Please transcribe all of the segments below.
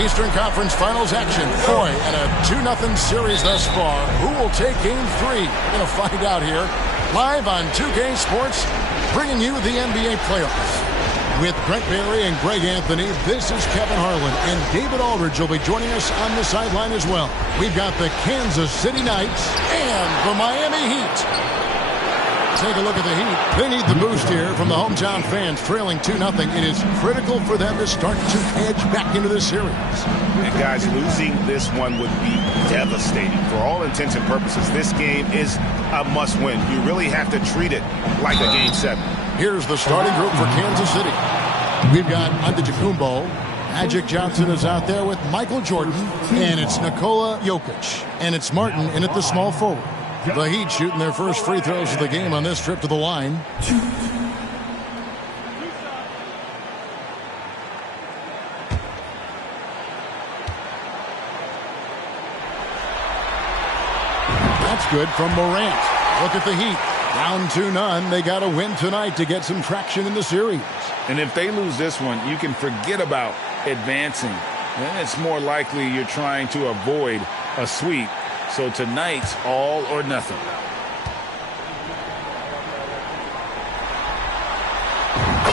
Eastern Conference Finals action. Boy, and a 2-0 series thus far. Who will take Game 3? We're going to find out here. Live on 2K Sports, bringing you the NBA playoffs. With Brent Barry and Greg Anthony, this is Kevin Harlan, and David Aldridge will be joining us on the sideline as well. We've got the Kansas City Knights and the Miami Heat. Take a look at the Heat. They need the boost here from the hometown fans, trailing 2-0. It is critical for them to start to edge back into this series. And guys, losing this one would be devastating. For all intents and purposes, this game is a must-win. You really have to treat it like a Game 7. Here's the starting group for Kansas City. We've got Antetokounmpo. Magic Johnson is out there with Michael Jordan. And it's Nikola Jokic. And it's Martin in at the small forward. The Heat shooting their first free throws of the game on this trip to the line. That's good from Morant. Look at the Heat. Down 2-0. They got to win tonight to get some traction in the series. And if they lose this one, you can forget about advancing. Then it's more likely you're trying to avoid a sweep. So tonight's all or nothing.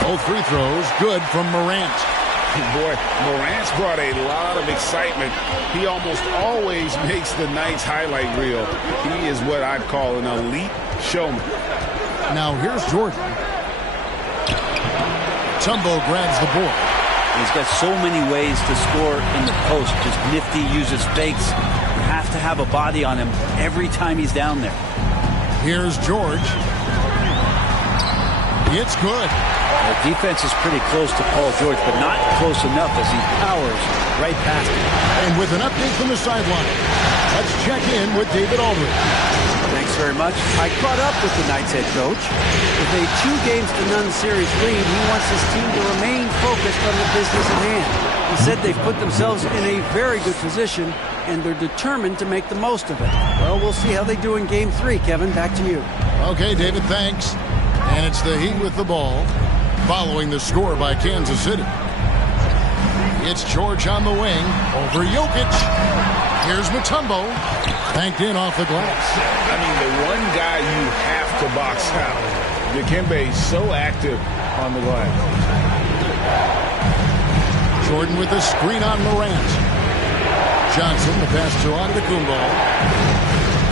Both free throws good from Morant. Boy, Morant's brought a lot of excitement. He almost always makes the Knights highlight reel. He is what I'd call an elite showman. Now here's Jordan. Tumbo grabs the board. He's got so many ways to score in the post. Just nifty, uses fakes. You have to have a body on him every time he's down there. Here's George. It's good. The defense is pretty close to Paul George, but not close enough as he powers right past him. And with an update from the sideline, let's check in with David Aldridge. Thanks very much. I caught up with the Knights head coach. With a 2-0 series lead, he wants his team to remain focused on the business at hand. He said they've put themselves in a very good position, and they're determined to make the most of it. Well, we'll see how they do in Game 3. Kevin, back to you. Okay, David, thanks. And it's the Heat with the ball, following the score by Kansas City. It's George on the wing, over Jokic. Here's Mutombo, banked in off the glass. I mean, the one guy you have to box out. Dikembe so active on the glass. Jordan with the screen on Morant. Johnson, the pass to Antetokounmpo.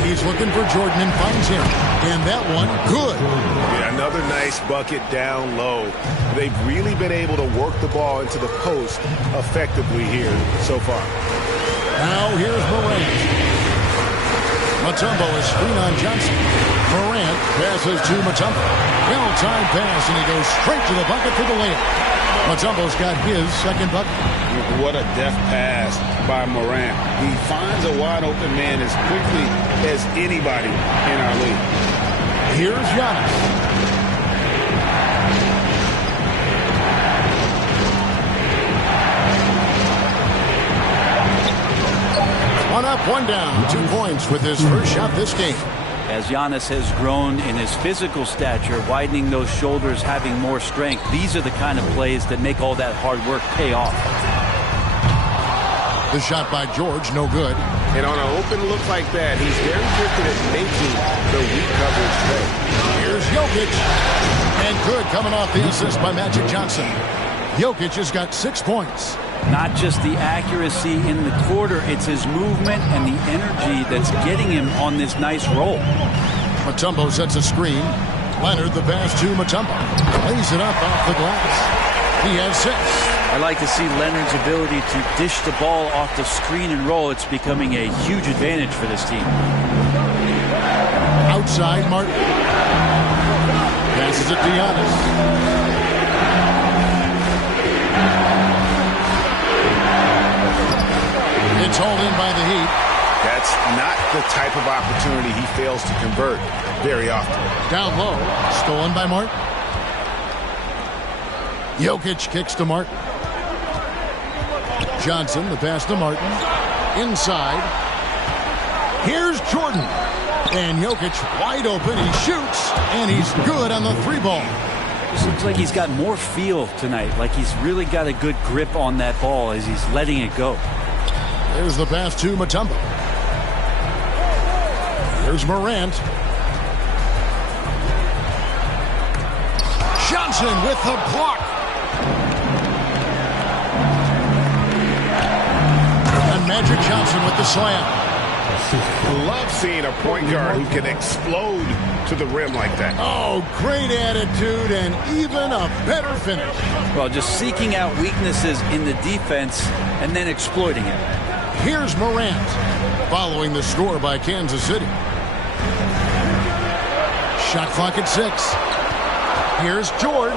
He's looking for Jordan and finds him. And that one, good. Yeah, another nice bucket down low. They've really been able to work the ball into the post effectively here so far. Now here's Morant. Mutombo is screen on Johnson. Morant passes to Mutombo. Well-timed pass, and he goes straight to the bucket for the layup. Mutombo's got his second bucket. What a deft pass by Morant. He finds a wide-open man as quickly as anybody in our league. Here's Giannis. One up, one down. 2 points with his first shot this game. As Giannis has grown in his physical stature, widening those shoulders, having more strength, these are the kind of plays that make all that hard work pay off. The shot by George, no good. And on an open look like that, he's very gifted at making the weak coverage play. Here's Jokic. And good coming off the assist by Magic Johnson. Jokic has got 6 points. Not just the accuracy in the quarter, it's his movement and the energy that's getting him on this nice roll. Mutombo sets a screen. Leonard, the pass to Mutombo. Lays it up off the glass. He has 6. I like to see Leonard's ability to dish the ball off the screen and roll. It's becoming a huge advantage for this team. Outside, Martin. Passes it to Giannis. It's hauled in by the Heat. That's not the type of opportunity he fails to convert very often. Down low. Stolen by Martin. Jokic kicks to Martin. Johnson, the pass to Martin. Inside. Here's Jordan. And Jokic wide open. He shoots. And he's good on the 3 ball. Just looks like he's got more feel tonight, like he's really got a good grip on that ball as he's letting it go. There's the pass to Mutombo. Here's Morant. Johnson with the block. And Magic Johnson with the slam. Love seeing a point guard who can explode to the rim like that. Oh, great attitude and even a better finish. Well, just seeking out weaknesses in the defense and then exploiting it. Here's Morant following the score by Kansas City. Shot clock at 6. Here's George.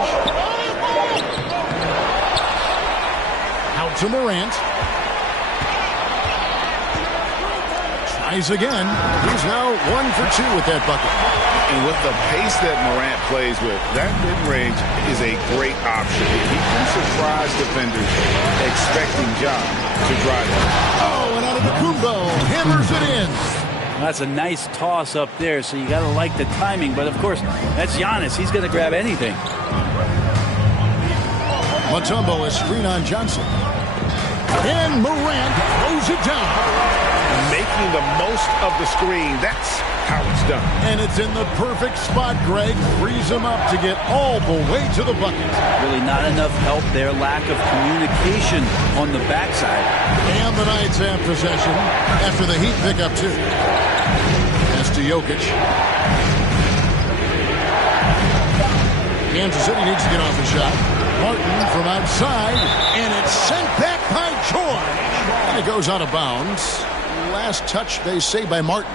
Out to Morant. Tries again. He's now 1 for 2 with that bucket. And with the pace that Morant plays with, that mid-range is a great option. He can surprise defenders expecting Ja to drive it. Oh, and out of the Kumbo, hammers it in. That's a nice toss up there, so you got to like the timing. But, of course, that's Giannis. He's going to grab anything. Mutombo is screen on Johnson. And Morant throws it down. Making the most of the screen. That's how it's done. And it's in the perfect spot, Greg. Frees him up to get all the way to the bucket. Really not enough help there. Lack of communication on the backside. And the Knights have possession after the Heat pick up 2. That's to Jokic. Kansas City needs to get off the shot. Martin from outside. And it's sent back by George. And it goes out of bounds. Last touch, they say, by Martin.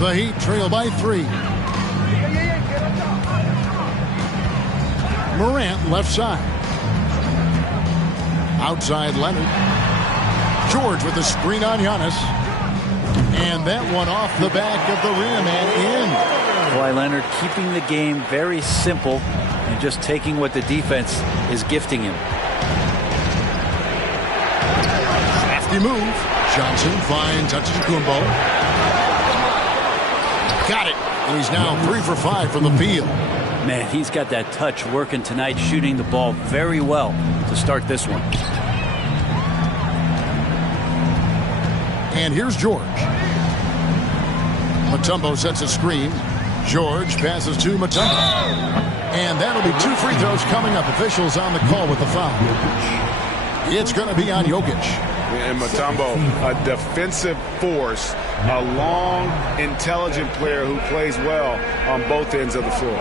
The Heat trail by 3. Morant left side. Outside Leonard. George with the screen on Giannis. And that one off the back of the rim and in. Kawhi Leonard keeping the game very simple and just taking what the defense is gifting him. Crafty move. Johnson finds Antetokounmpo. Got it. And he's now 3 for 5 from the field. Man, he's got that touch working tonight, shooting the ball very well to start this one. And here's George. Mutombo sets a screen. George passes to Mutombo. And that'll be 2 free throws coming up. Officials on the call with the foul. It's going to be on Jokic. And Mutombo, a defensive force, a long, intelligent player who plays well on both ends of the floor.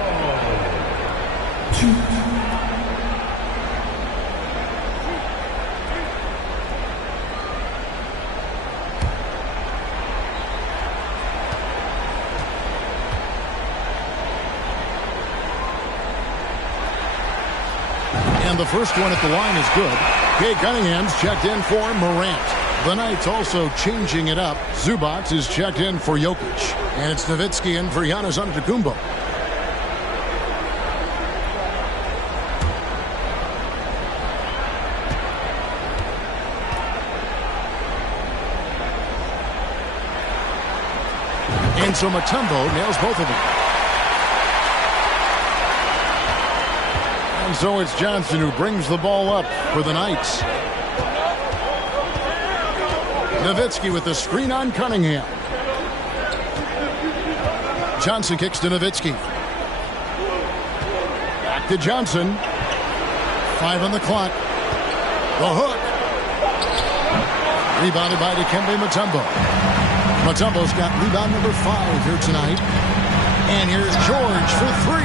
And the first one at the line is good. Kay Cunningham's checked in for Morant. The Knights also changing it up. Zubac is checked in for Jokic. And it's Nowitzki in for Giannis Antetokounmpo. And so Mutombo nails both of them. And so it's Johnson who brings the ball up for the Knights. Nowitzki with the screen on Cunningham. Johnson kicks to Nowitzki. Back to Johnson. 5 on the clock. The hook. Rebounded by Dikembe Mutombo. Mutombo's got rebound number 5 here tonight. And here's George for 3.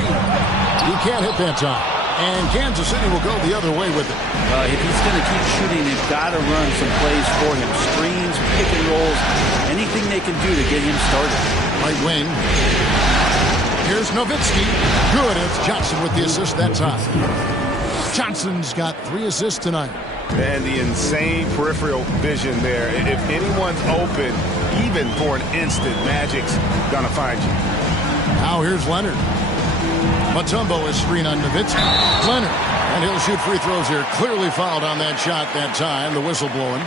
He can't hit that time. And Kansas City will go the other way with it. If he's going to keep shooting, they've got to run some plays for him. Screens, pick and rolls, anything they can do to get him started. Right wing. Here's Nowitzki. Good. It's Johnson with the assist that time. Johnson's got 3 assists tonight. And the insane peripheral vision there. If anyone's open, even for an instant, Magic's going to find you. Now here's Leonard. Mutombo is screen on Nowitzki. Leonard. And he'll shoot free throws here. Clearly fouled on that shot that time. The whistle blowing.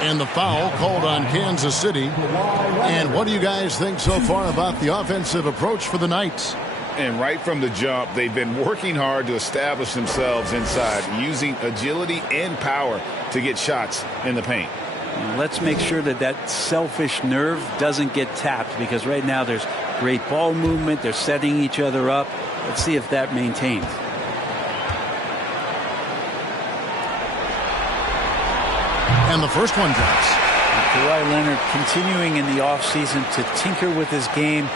And the foul called on Kansas City. And what do you guys think so far about the offensive approach for the Knights? And right from the jump, they've been working hard to establish themselves inside, using agility and power to get shots in the paint. Let's make sure that that selfish nerve doesn't get tapped, because right now there's great ball movement. They're setting each other up. Let's see if that maintains. And the first one drops. Kawhi Leonard continuing in the offseason to tinker with his game,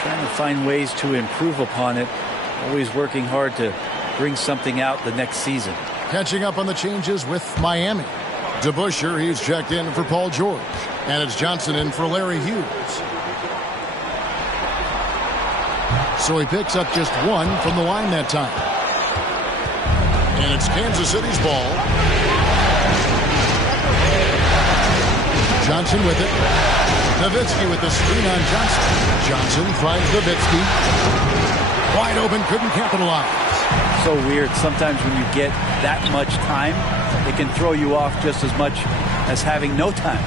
trying to find ways to improve upon it, always working hard to bring something out the next season. Catching up on the changes with Miami. DeBusschere, he's checked in for Paul George. And it's Johnson in for Larry Hughes. So he picks up just one from the line that time. And it's Kansas City's ball. Johnson with it. Nowitzki with the screen on Johnson. Johnson finds Nowitzki. Wide open, couldn't capitalize. So weird. Sometimes when you get that much time, it can throw you off just as much as having no time.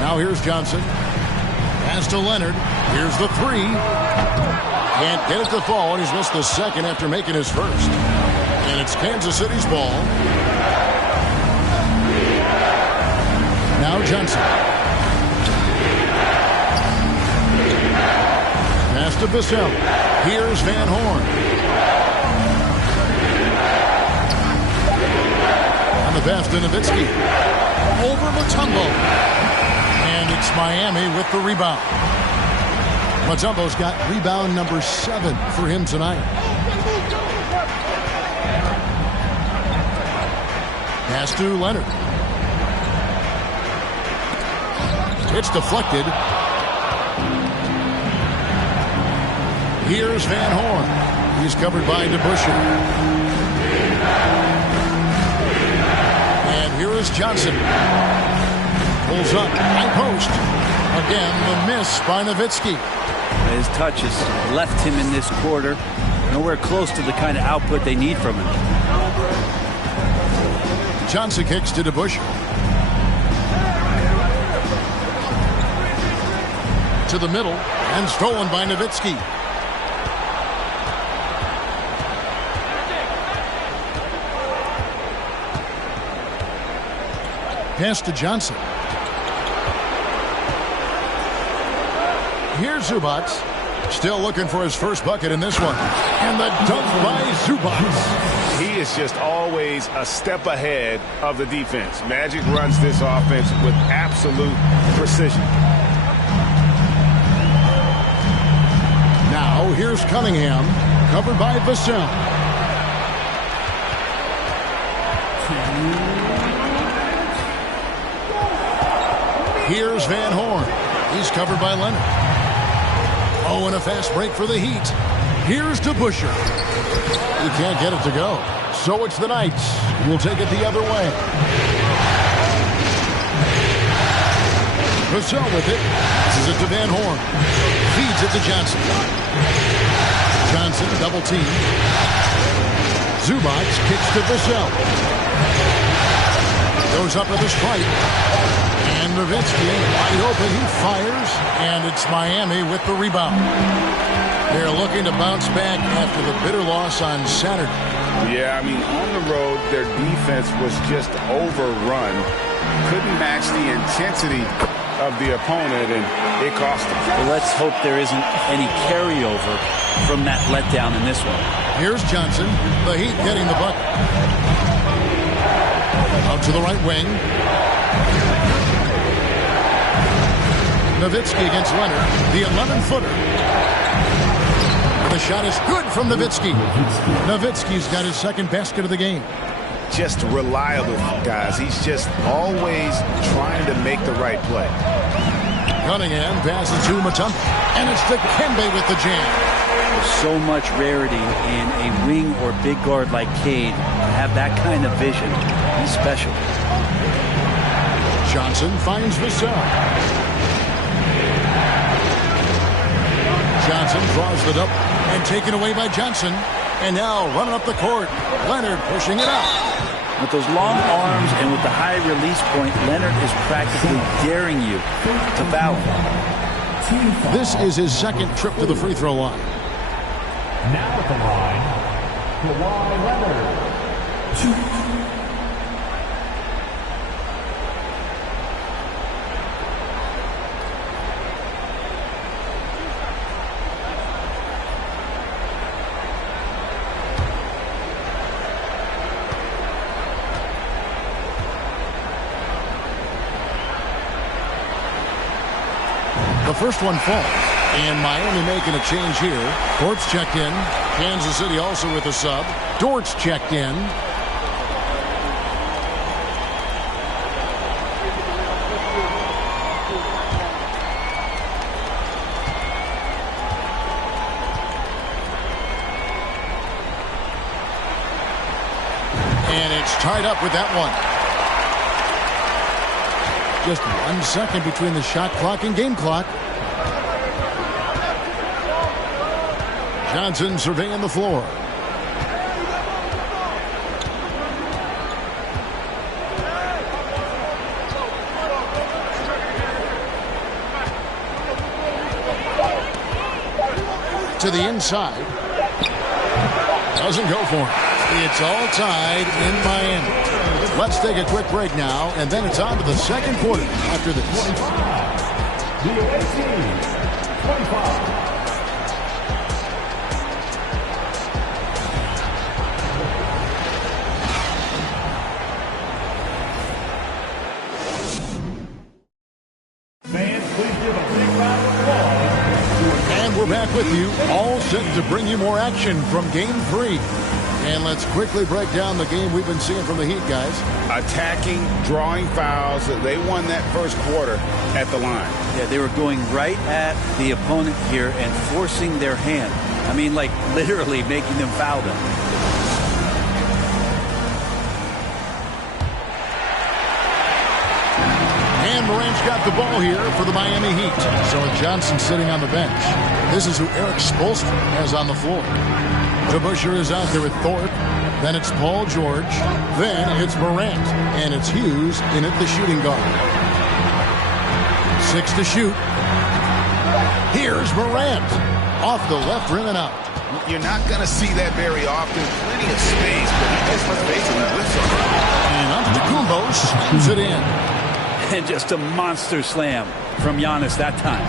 Now here's Johnson. Pass to Leonard. Here's the three. Can't get it to fall, and he's missed the second after making his first. And it's Kansas City's ball. Now Johnson. Pass to Vassell. Here's Van Horn. On the pass to Nowitzki. Over Mutombo. And it's Miami with the rebound. Mutombo's got rebound number 7 for him tonight. Pass to Leonard. It's deflected. Here's Van Horn. He's covered by DeBusschere. And here is Johnson. Pulls up. High post. Again, the miss by Nowitzki. His touch has left him in this quarter. Nowhere close to the kind of output they need from him. Johnson kicks to DeBusschere. To the middle, and stolen by Nowitzki. Pass to Johnson. Here's Zubac. Still looking for his first bucket in this one. And the dunk by Zubac. He is just always a step ahead of the defense. Magic runs this offense with absolute precision. Now here's Cunningham, covered by Vassell. Here's Van Horn. He's covered by Leonard. Oh, and a fast break for the Heat. Here's DeBusschere. He can't get it to go. So it's the Knights. We'll take it the other way. Vassell with it. This is it to Van Horn. Feeds it to Johnson. Johnson double team. Zubac kicks to Vassell. Goes up with a strike. And Nowitzki wide open. He fires. And it's Miami with the rebound. They're looking to bounce back after the bitter loss on Saturday. Yeah, I mean, on the road, their defense was just overrun. Couldn't match the intensity of the opponent, and it cost them. Well, let's hope there isn't any carryover from that letdown in this one. Here's Johnson. The Heat getting the bucket. Out to the right wing. Nowitzki against Leonard. The 11-footer. The shot is good from Nowitzki. Nowitzki's got his second basket of the game. Just reliable, guys. He's just always trying to make the right play. Cunningham passes to Mutombo. And it's Dikembe with the jam. There's so much rarity in a wing or big guard like Cade to have that kind of vision. He's special. Johnson finds Vassell. Johnson draws the double and taken away by Johnson. And now running up the court. Leonard pushing it up. With those long arms and with the high release point, Leonard is practically daring you to foul him. This is his second trip to the free throw line. Now at the line, KAWHI Leonard. The first one falls, and Miami making a change here. Dort's checked in. Kansas City also with a sub. Dort's checked in. And it's tied up with that one. Just 1 second between the shot clock and game clock. Johnson surveying the floor. To the inside. Doesn't go for it. It's all tied in Miami. Let's take a quick break now, and then it's on to the second quarter after this. Fans, please give a big round of applause. And we're back with you, all set to bring you more action from Game 3. And let's quickly break down the game we've been seeing from the Heat, guys. Attacking, drawing fouls. They won that first quarter at the line. Yeah, they were going right at the opponent here and forcing their hand. I mean, like literally making them foul them. And Morant's got the ball here for the Miami Heat. So Johnson sitting on the bench. This is who Eric Spoelstra has on the floor. DeBusschere is out there with Thorpe. Then it's Paul George. Then it's Morant. And it's Hughes in at the shooting guard. 6 to shoot. Here's Morant. Off the left rim and out. You're not going to see that very often. Plenty of space, but he just must face it with something. And Antetokounmpo slams it in. And just a monster slam from Giannis that time.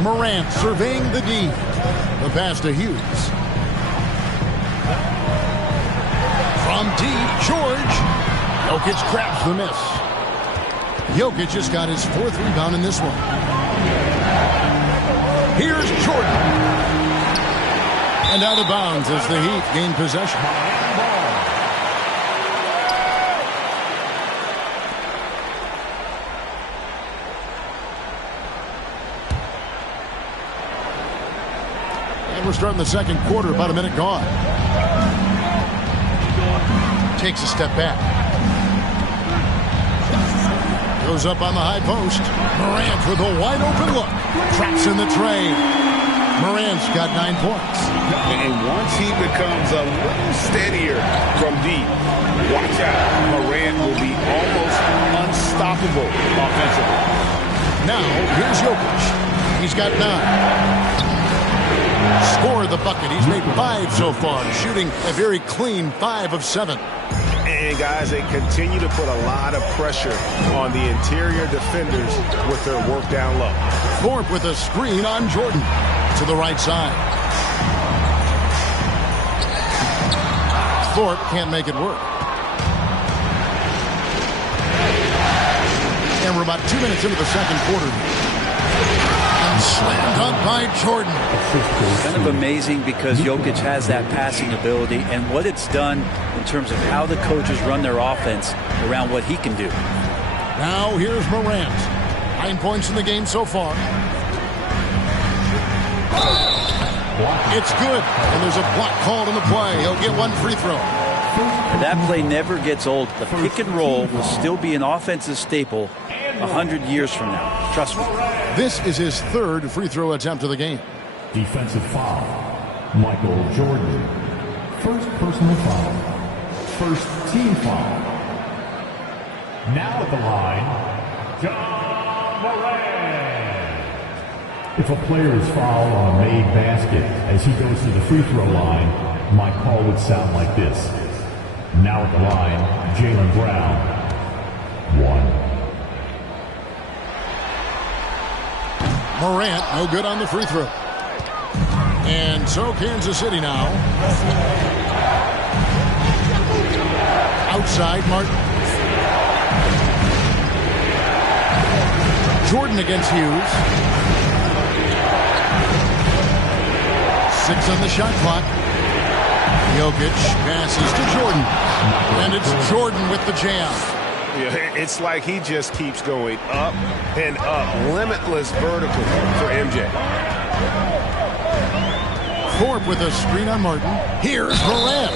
Morant surveying the D. The pass to Hughes. From deep, George. Jokic grabs the miss. Jokic just got his 4th rebound in this one. Here's Jordan. And out of bounds as the Heat gain possession. We're starting the second quarter, about a minute gone. Takes a step back. Goes up on the high post. Morant with a wide open look. Traps in the tray. Morant's got 9 points. And once he becomes a little steadier from deep, watch out. Morant will be almost unstoppable offensively. Now, here's Jokic. He's got 9. Score the bucket. He's made 5 so far, shooting a very clean 5 of 7. And guys, they continue to put a lot of pressure on the interior defenders with their work down low. Thorpe with a screen on Jordan to the right side. Thorpe can't make it work. And we're about 2 minutes into the second quarter. Slammed dunk by Jordan. Kind of amazing because Jokic has that passing ability and what it's done in terms of how the coaches run their offense around what he can do. Now here's Morant. 9 points in the game so far. It's good. And there's a block called on the play. He'll get 1 free throw. That play never gets old. The pick and roll will still be an offensive staple 100 years from now. Trust me. This is his 3rd free throw attempt of the game. Defensive foul. Michael Jordan. First personal foul. First team foul. Now at the line, John Moran. If a player is fouled on a made basket as he goes to the free throw line, my call would sound like this. Now at the line, Jaylen Brown. 1. Morant, no good on the free throw. And so Kansas City now. Outside, Martin. Jordan against Hughes. 6 on the shot clock. Jokic passes to Jordan. And it's Jordan with the jam. Yeah, it's like he just keeps going up and up. Limitless vertical for MJ. Thorpe with a screen on Martin. Here's Morant.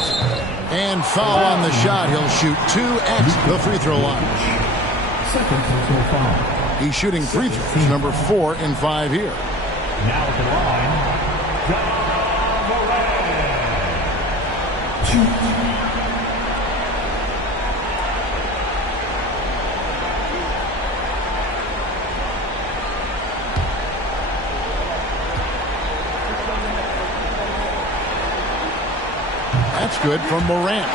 And foul on the shot. He'll shoot 2 at the free throw line. Second personal foul. He's shooting free throws, number 4 and 5 here. Now at the line, John Moran. 2. That's good from Morant.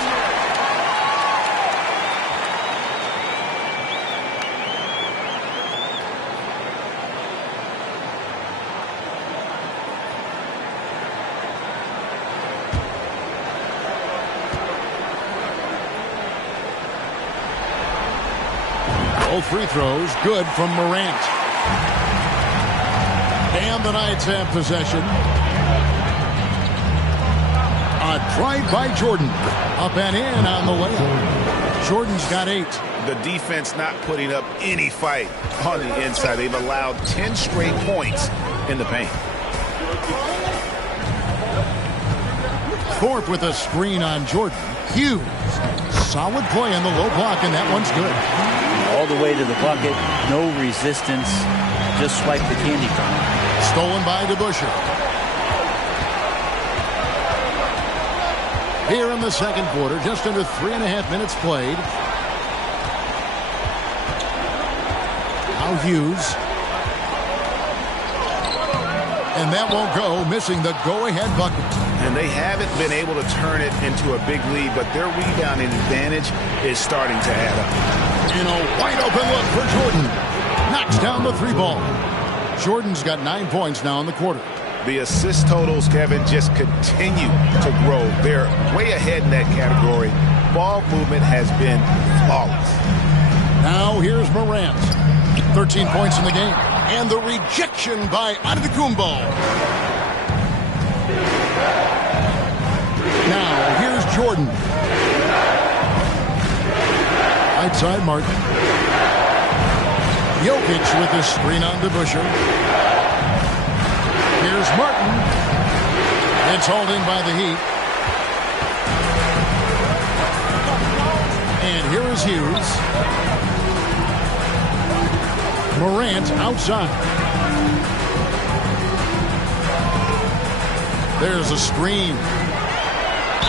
Both free throws good from Morant. And the Knights have possession. A drive by Jordan. Up and in on the layup. Jordan's got 8. The defense not putting up any fight on the inside. They've allowed 10 straight points in the paint. Thorpe with a screen on Jordan. Hughes. Solid play in the low block, and that one's good. All the way to the bucket. No resistance. Just swipe the candy from him. Stolen by DeBusschere. Here in the second quarter, just under 3.5 minutes played. Now Hughes. And that won't go, missing the go-ahead bucket. And they haven't been able to turn it into a big lead, but their rebounding advantage is starting to add up. In a wide-open look for Jordan. Knocks down the 3 ball. Jordan's got 9 points now in the quarter. The assist totals, Kevin, just continue to grow. They're way ahead in that category. Ball movement has been flawless. Now here's Morant. 13 points in the game. And the rejection by Antetokounmpo. Now here's Jordan. Right side, Martin. Jokic with the screen on DeBusschere. Here's Martin. It's hauled in by the Heat. And here is Hughes. Morant outside. There's a screen.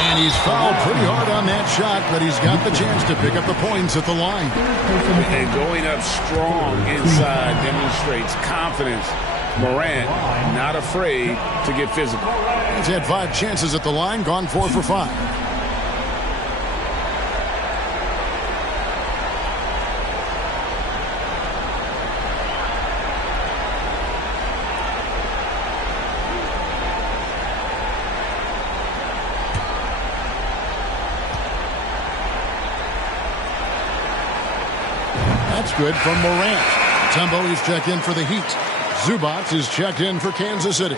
And he's fouled pretty hard on that shot, but he's got the chance to pick up the points at the line. And going up strong inside demonstrates confidence. Morant not afraid to get physical. He's had 5 chances at the line, gone 4 for 5. That's good from Morant. Tembo is checked in for the Heat. Zubac is checked in for Kansas City.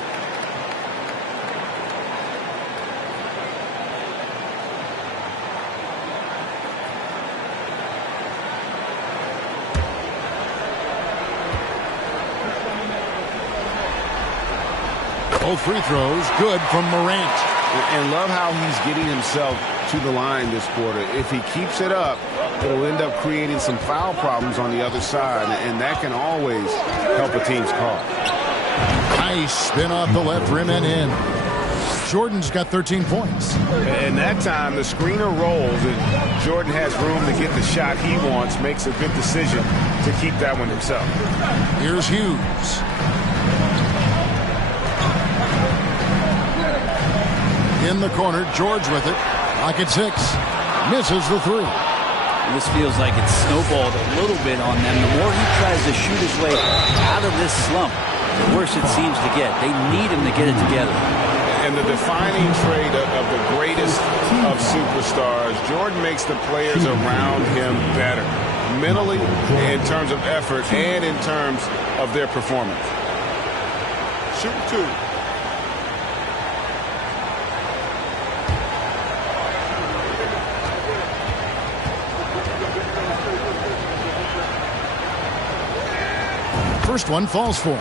Both free throws good from Morant. And love how he's getting himself to the line this quarter. If he keeps it up, it'll end up creating some foul problems on the other side, and that can always help a team's cause. Nice spin off the left rim and in. Jordan's got 13 points. And that time, the screener rolls, and Jordan has room to get the shot he wants, makes a good decision to keep that one himself. Here's Hughes. In the corner, George with it. Lock at 6. Misses the 3. This feels like it's snowballed a little bit on them. The more he tries to shoot his way out of this slump, the worse it seems to get. They need him to get it together. And the defining trait of the greatest of superstars, Jordan makes the players around him better, mentally, in terms of effort, and in terms of their performance. Shoot 2. First one falls for him.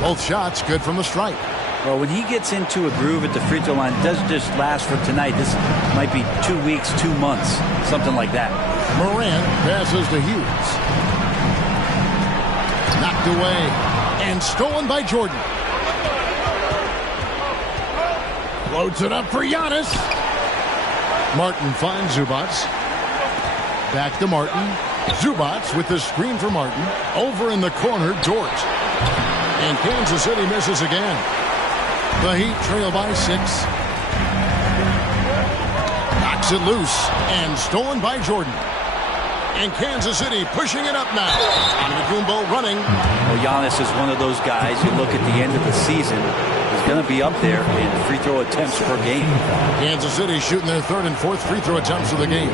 Both shots good from the stripe. Well, when he gets into a groove at the free throw line, it doesn't just last for tonight. This might be 2 weeks, 2 months, something like that. Morant passes to Hughes. Knocked away and stolen by Jordan. Loads it up for Giannis. Martin finds Zubac. Back to Martin. Zubac with the screen for Martin. Over in the corner, George. And Kansas City misses again. The Heat trail by 6. Knocks it loose and stolen by Jordan. And Kansas City pushing it up now. Antetokounmpo running. Well, Giannis is one of those guys. You look at the end of the season, he's going to be up there in free throw attempts per game. Kansas City shooting their 3rd and 4th free throw attempts of the game.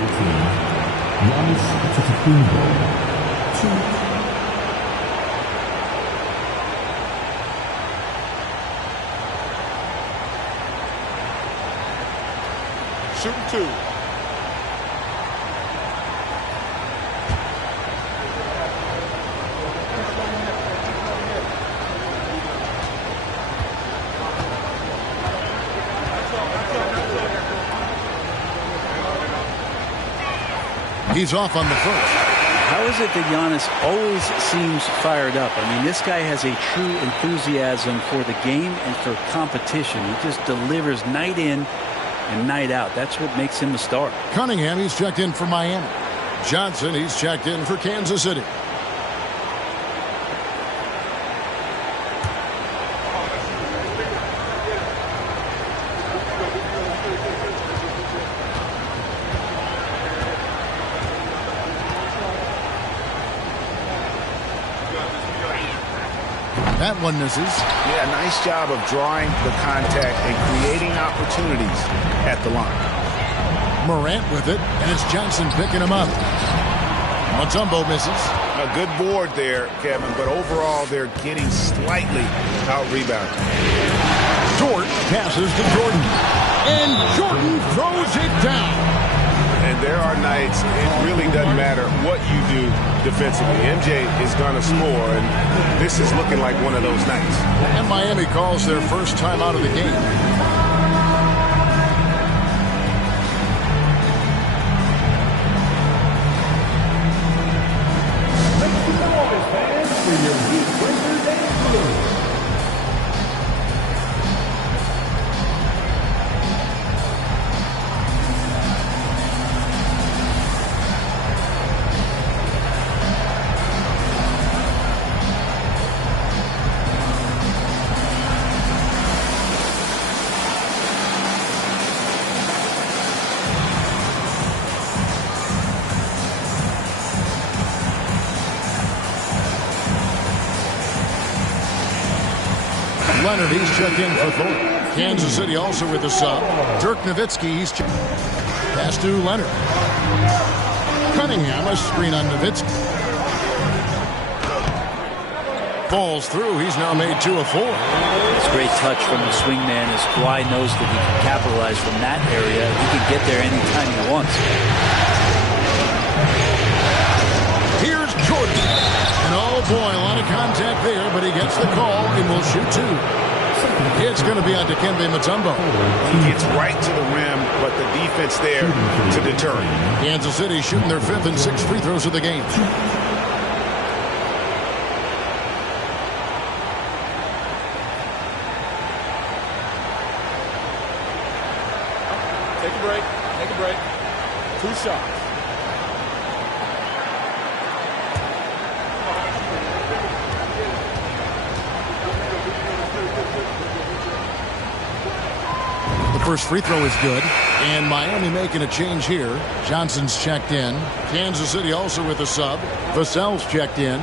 Giannis Antetokounmpo, 2. Shoot 2. He's off on the first. How is it that Giannis always seems fired up? I mean, this guy has a true enthusiasm for the game and for competition. He just delivers night in and night out. That's what makes him a star. Cunningham, he's checked in for Miami. Johnson, he's checked in for Kansas City. That one misses. Yeah, nice job of drawing the contact and creating opportunities at the line. Morant with it, and it's Johnson picking him up. Mutombo misses. A good board there, Kevin, but overall they're getting slightly out-rebounded. Dort passes to Jordan, and Jordan throws it down. And there are nights it really doesn't matter what you do defensively. MJ is going to score, and this is looking like one of those nights. And Miami calls their first time out of the game. Leonard, he's checked in for Thorpe. Kansas City also with the sub. Dirk Nowitzki, he's checked. Pass to Leonard. Cunningham, a screen on Nowitzki. Falls through. He's now made 2 of 4. It's a great touch from the swingman as Kawhi knows that he can capitalize from that area. He can get there anytime he wants. Here's Jordan. And all Boy, a lot of contact there, but he gets the call and will shoot 2. It's going to be on Dikembe Mutombo. He gets right to the rim, but the defense there to deter him. Kansas City shooting their 5th and 6th free throws of the game. Take a break. Take a break. 2 shots. The first free throw is good. And Miami making a change here. Johnson's checked in. Kansas City also with a sub. Vassell's checked in.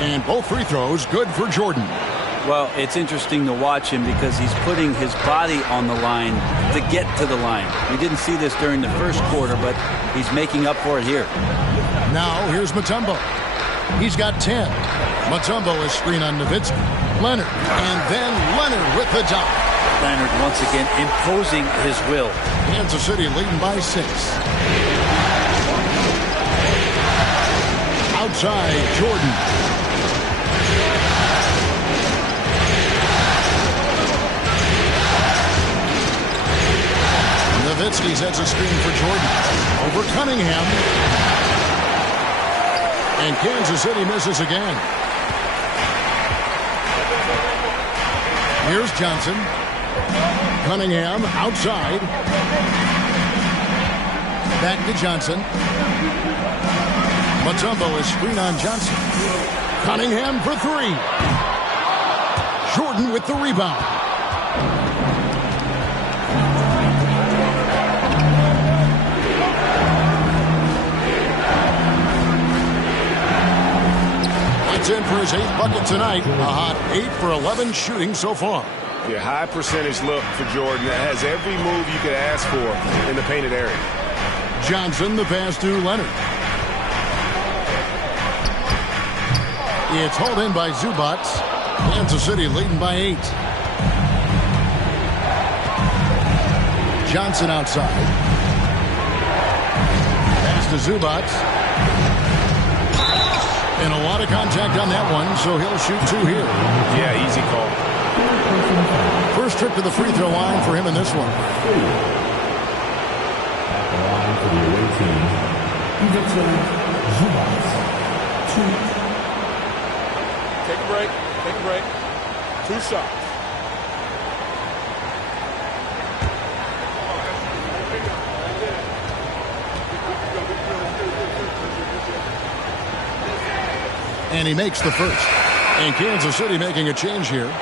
And both free throws good for Jordan. Well, it's interesting to watch him because he's putting his body on the line to get to the line. We didn't see this during the first quarter, but he's making up for it here. Now here's Mutombo. He's got 10. Mutombo is screen on Nowitzki. Leonard. And then Leonard with the dunk. Leonard once again imposing his will. Kansas City leading by 6. Outside, Jordan. Nowitzki sets a screen for Jordan. Over Cunningham. And Kansas City misses again. Here's Johnson. Cunningham outside. Back to Johnson. Mutombo is screen on Johnson. Cunningham for 3. Jordan with the rebound. That's in for his 8th bucket tonight. A hot 8 for 11 shooting so far. Yeah, high percentage look for Jordan. That has every move you could ask for in the painted area. Johnson, the pass to Leonard. It's hauled in by Zubac. Kansas City leading by 8. Johnson outside. Pass to Zubac. And a lot of contact on that one, so he'll shoot 2 here. Yeah, easy call. First trip to the free throw line for him in this one. At the line for the away team, Zubac. 2. Take a break. Take a break. 2 shots. And he makes the first. And Kansas City making a change here.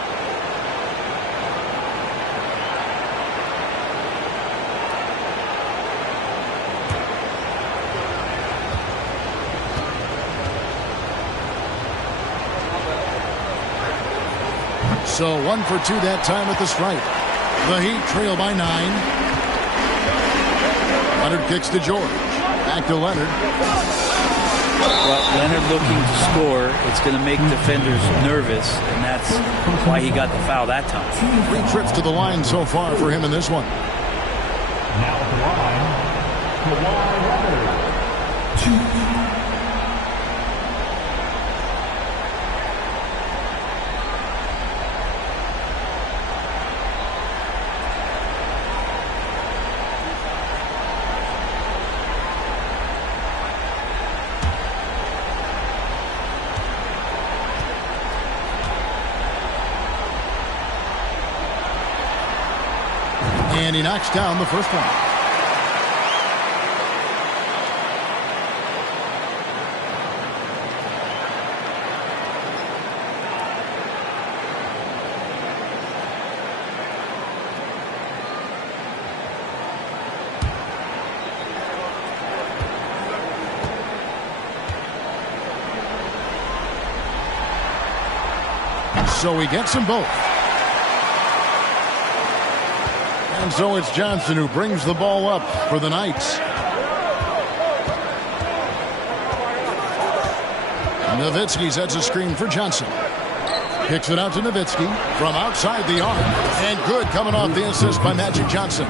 So 1 for 2 that time at the stripe. The Heat trail by 9. Leonard kicks to George. Back to Leonard. Well, Leonard looking to score. It's going to make defenders nervous, and that's why he got the foul that time. 3 trips to the line so far for him in this one. Now at the line, KAWHI Leonard. 2. And he knocks down the first one. So he gets them both. And so it's Johnson who brings the ball up for the Knights. Nowitzki sets a screen for Johnson. Kicks it out to Nowitzki from outside the arc. And good coming off the assist by Magic Johnson.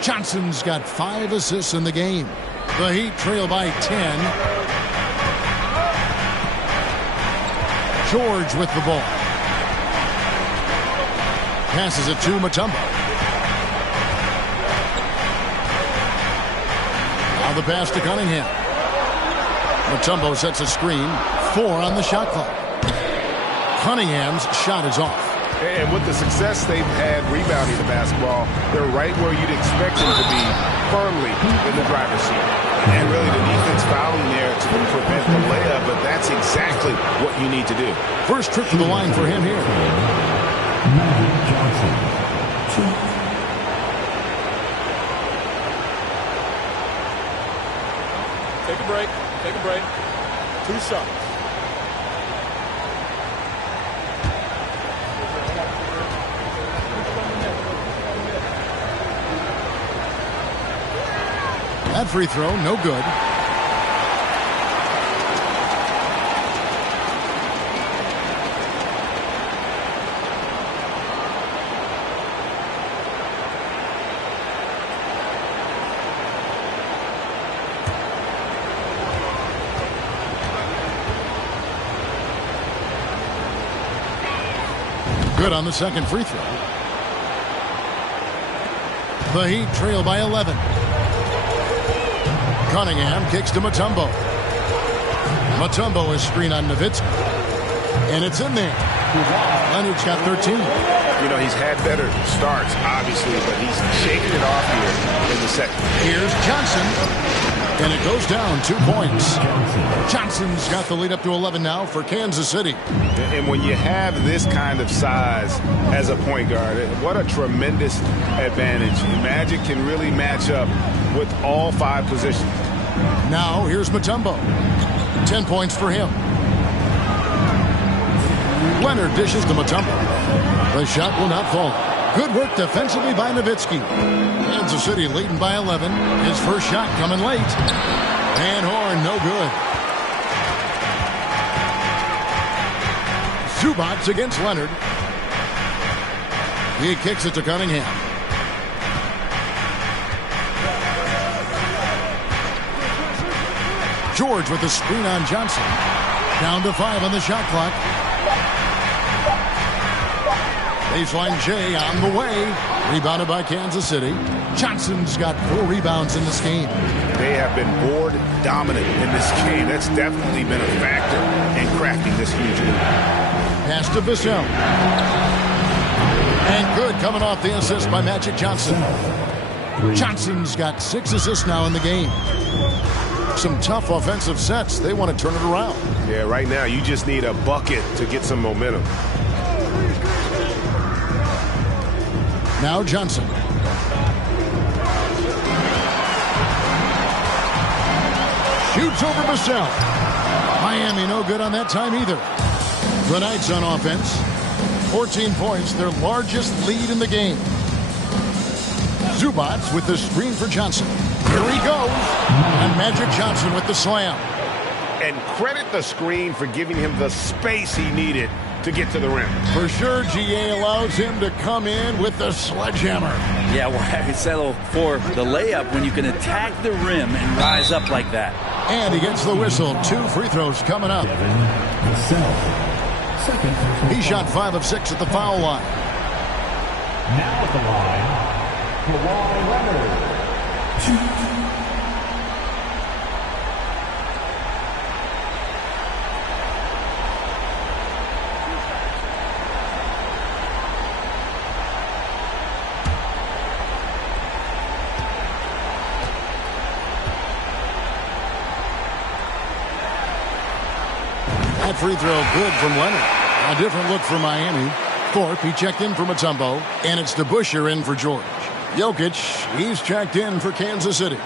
Johnson's got 5 assists in the game. The Heat trail by 10. George with the ball. Passes it to Mutombo. Now the pass to Cunningham. Mutombo sets a screen. 4 on the shot clock. Cunningham's shot is off. And with the success they've had rebounding the basketball, they're right where you'd expect them to be, firmly in the driver's seat. And really the defense fouling there to prevent the layup, but that's exactly what you need to do. First trip to the line for him here. Johnson. Take a break. Take a break. 2 shots. That free throw, no good. Good on the second free throw. The Heat trail by 11. Cunningham kicks to Mutombo. Mutombo is screen on Nowitzki. And it's in there. Leonard's got 13. You know, he's had better starts, obviously, but he's shaking it off here in the second. Here's Johnson. And it goes down 2 points. Johnson's got the lead up to 11 now for Kansas City. And when you have this kind of size as a point guard, what a tremendous advantage. Magic can really match up with all 5 positions. Now here's Mutombo. 10 points for him. Leonard dishes to Mutombo. The shot will not fall. Good work defensively by Nowitzki. Kansas City leading by 11. His first shot coming late. And Horn, no good. Zubats against Leonard. He kicks it to Cunningham. George with the screen on Johnson. Down to 5 on the shot clock. Baseline J on the way. Rebounded by Kansas City. Johnson's got 4 rebounds in this game. They have been board dominant in this game. That's definitely been a factor in crafting this huge lead. Pass to Vassell. And good coming off the assist by Magic Johnson. Johnson's got 6 assists now in the game. Some tough offensive sets. They want to turn it around. Yeah, right now you just need a bucket to get some momentum. Now Johnson. Shoots over Vassell. Miami no good on that time either. The Knights on offense. 14 points, their largest lead in the game. Zubats with the screen for Johnson. Here he goes. And Magic Johnson with the slam. And credit the screen for giving him the space he needed to get to the rim. For sure, GA allows him to come in with the sledgehammer. Yeah, why settle for the layup when you can attack the rim and rise up like that? And he gets the whistle. 2 free throws coming up. He shot 5 of 6 at the foul line. Now at the line, KAWHI Leonard. That free throw good from Leonard. A different look for Miami. Thorpe, he checked in for Mutombo. And it's DeBusschere in for George. Jokic, he's checked in for Kansas City.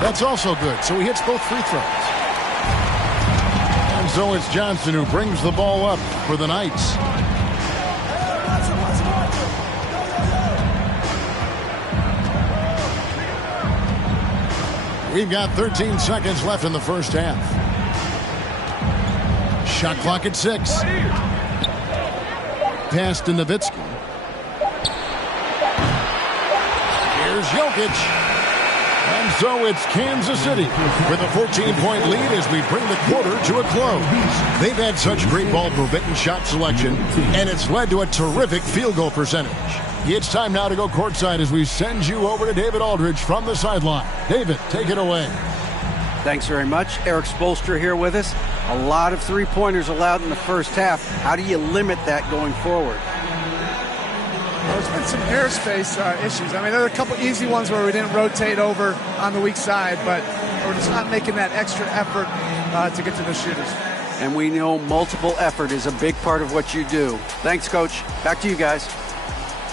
That's also good, so he hits both free throws. so it's Johnson who brings the ball up for the Knights. We've got 13 seconds left in the first half. Shot clock at 6. Pass to Nowitzki. Here's Jokic. And so it's Kansas City with a 14-point lead as we bring the quarter to a close. They've had such great ball movement and shot selection, and it's led to a terrific field goal percentage. It's time now to go courtside as we send you over to David Aldridge from the sideline. David, take it away. Thanks very much. Eric Spoelstra here with us. A lot of three-pointers allowed in the first half. How do you limit that going forward? Well, there's been some airspace issues. I mean, there are a couple easy ones where we didn't rotate over on the weak side, but we're just not making that extra effort to get to the shooters. And we know multiple effort is a big part of what you do. Thanks, Coach. Back to you guys.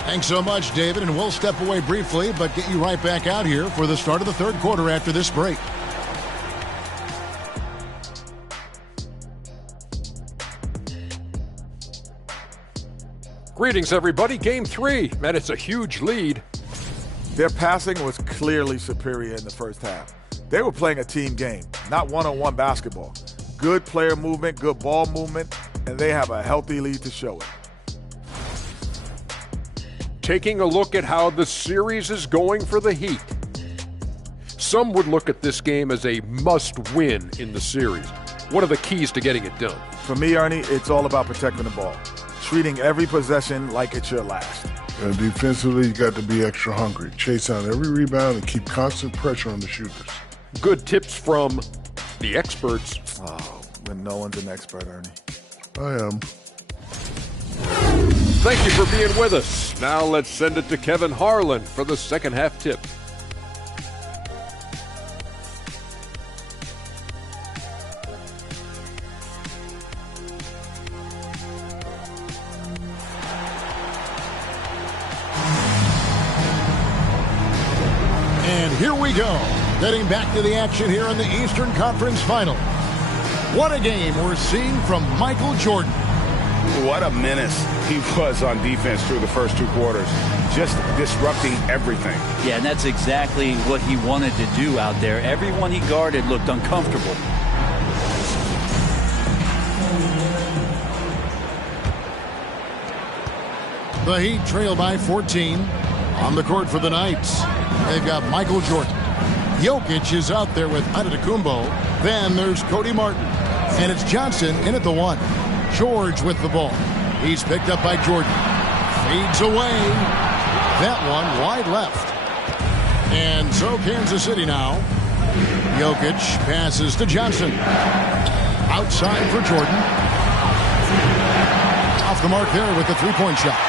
Thanks so much, David, and we'll step away briefly, but get you right back out here for the start of the third quarter after this break. Greetings, everybody. Game 3, and it's a huge lead. Their passing was clearly superior in the first half. They were playing a team game, not one-on-one basketball. Good player movement, good ball movement, and they have a healthy lead to show it. Taking a look at how the series is going for the Heat. Some would look at this game as a must-win in the series. What are the keys to getting it done? For me, Ernie, it's all about protecting the ball. Treating every possession like it's your last. And defensively, you got to be extra hungry. Chase out every rebound and keep constant pressure on the shooters. Good tips from the experts. Oh, when no one's an expert, Ernie. I am. Thank you for being with us. Now let's send it to Kevin Harlan for the second half tip. And here we go, getting back to the action here in the Eastern Conference Final. What a game we're seeing from Michael Jordan. What a menace he was on defense through the first two quarters, just disrupting everything. Yeah, and that's exactly what he wanted to do out there. Everyone he guarded looked uncomfortable. The Heat trail by 14 on the court for the Knights. They've got Michael Jordan. Jokic is out there with Antetokounmpo. Then there's Cody Martin. And it's Johnson in at the 1. George with the ball. He's picked up by Jordan. Fades away. That one wide left. And so Kansas City now. Jokic passes to Johnson. Outside for Jordan. Off the mark there with the three-point shot.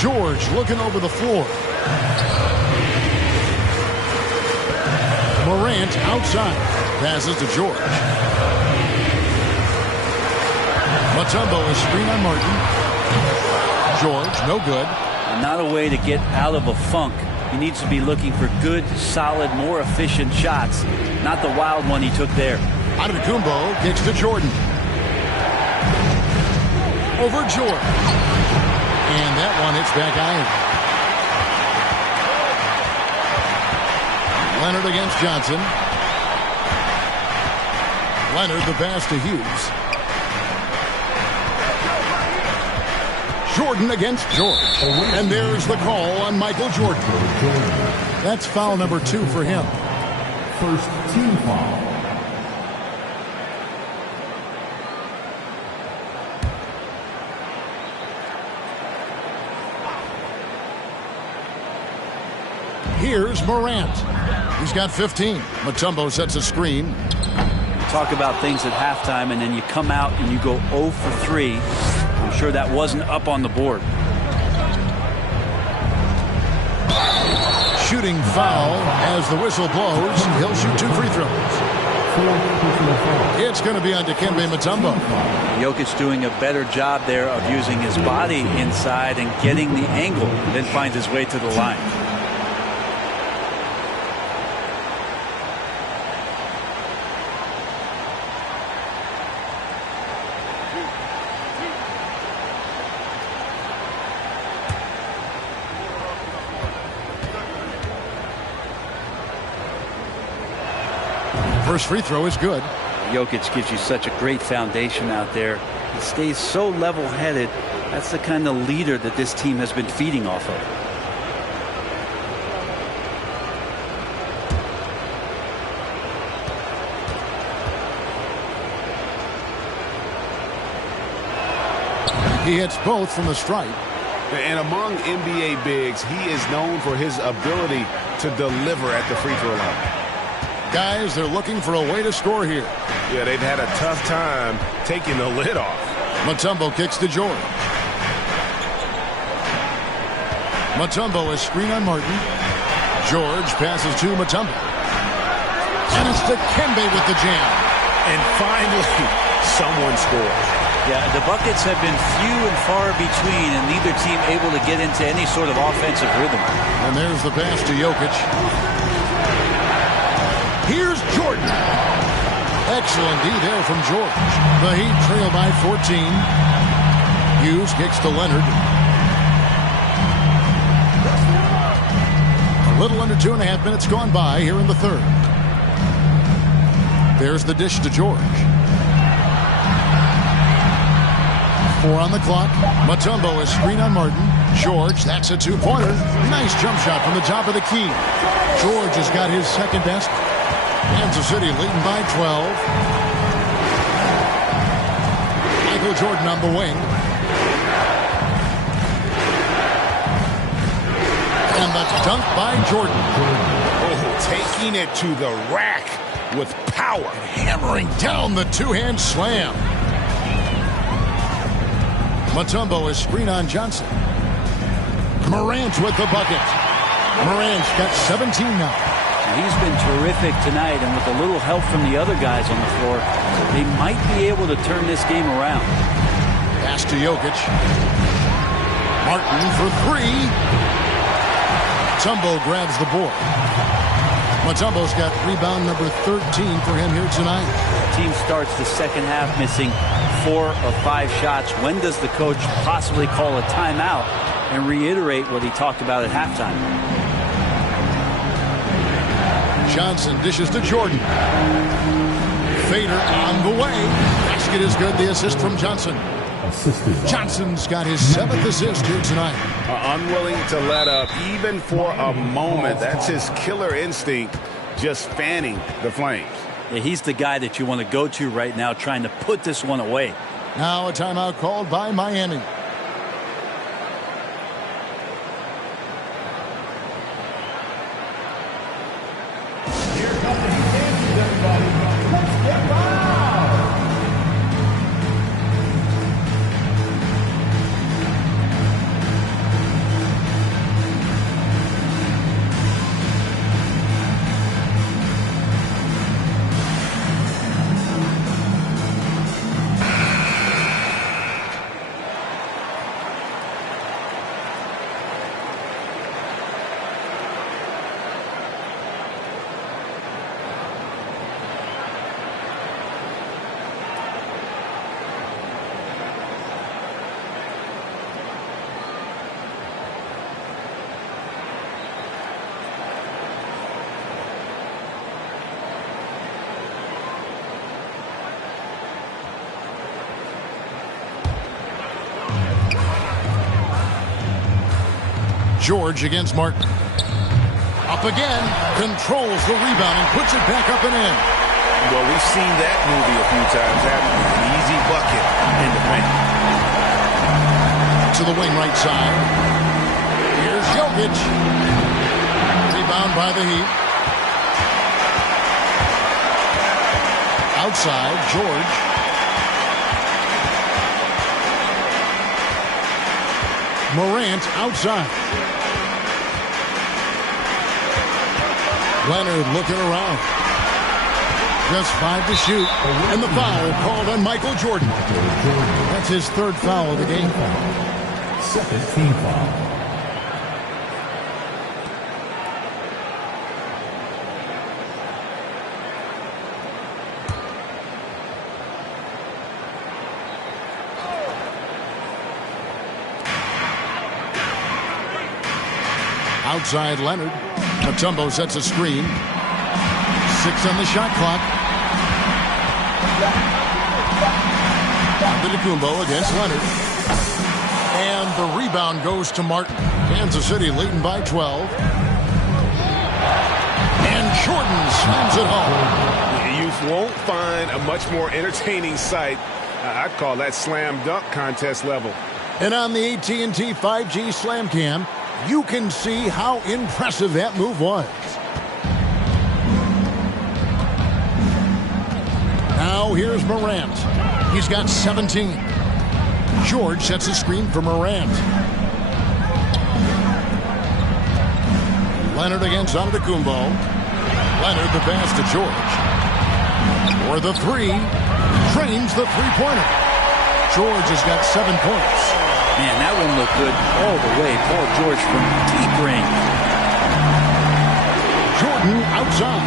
George looking over the floor. Morant outside. Passes to George. Mutombo is screen on Martin. George, no good. Not a way to get out of a funk. He needs to be looking for good, solid, more efficient shots. Not the wild one he took there. Antetokounmpo kicks to Jordan. Over George. And that one hits back iron. Leonard against Johnson. Leonard the pass to Hughes. Jordan against George. And there's the call on Michael Jordan. That's foul number 2 for him. First team foul. Here's Morant. He's got 15. Mutombo sets a screen. Talk about things at halftime, and then you come out and you go 0 for 3. I'm sure that wasn't up on the board. Shooting foul as the whistle blows. He'll shoot 2 free throws. It's going to be on Dikembe Mutombo. Jokic doing a better job there of using his body inside and getting the angle, then finds his way to the line. First free throw is good. Jokic gives you such a great foundation out there. He stays so level-headed. That's the kind of leader that this team has been feeding off of. He hits both from the stripe. And among NBA bigs, he is known for his ability to deliver at the free throw line. Guys, they're looking for a way to score here. Yeah, they've had a tough time taking the lid off. Mutombo kicks to George. Mutombo is screen on Martin. George passes to Mutombo. And it's to Kembe with the jam. And finally, someone scores. Yeah, the buckets have been few and far between, and neither team able to get into any sort of offensive rhythm. And there's the pass to Jokic. Here's Jordan. Excellent D there from George. The Heat trail by 14. Hughes kicks to Leonard. A little under 2.5 minutes gone by here in the third. There's the dish to George. 4 on the clock. Mutombo is screen on Martin. George, that's a two-pointer. Nice jump shot from the top of the key. George has got his second best. Kansas City leading by 12. Michael Jordan on the wing. And the dunk by Jordan. Oh, taking it to the rack with power. Hammering down the two-hand slam. Mutombo is screen on Johnson. Morant with the bucket. Morant's got 17 now. He's been terrific tonight, and with a little help from the other guys on the floor, they might be able to turn this game around. Pass to Jokic. Martin for 3. Mutombo grabs the board. Mutombo's got rebound number 13 for him here tonight. The team starts the second half missing 4 of 5 shots. When does the coach possibly call a timeout and reiterate what he talked about at halftime? Johnson dishes to Jordan. Fader on the way. Basket is good. The assist from Johnson. Johnson's got his 7th assist here tonight. Unwilling to let up even for a moment. That's his killer instinct, just fanning the flames. Yeah, he's the guy that you want to go to right now, trying to put this one away. Now a timeout called by Miami. George against Martin. Up again, controls the rebound and puts it back up and in. Well, we've seen that movie a few times. An easy bucket in the paint. To the wing right side. Here's Jokic. Rebound by the Heat. Outside, George. Morant outside. Leonard looking around. Just 5 to shoot. And the foul called on Michael Jordan. That's his 3rd foul of the game. 2nd team foul. Outside Leonard. Mutombo sets a screen. 6 on the shot clock. Antetokounmpo against Leonard. And the rebound goes to Martin. Kansas City leading by 12. And Jordan slams it home. You won't find a much more entertaining sight. I'd call that slam dunk contest level. And on the AT&T 5G Slam Cam, you can see how impressive that move was. Now here's Morant. He's got 17. George sets a screen for Morant. Leonard against Antetokounmpo. Leonard the pass to George. For the three. Drains the three-pointer. George has got 7 points. Man, that one looked good all the way. Paul George from deep range. Jordan outside.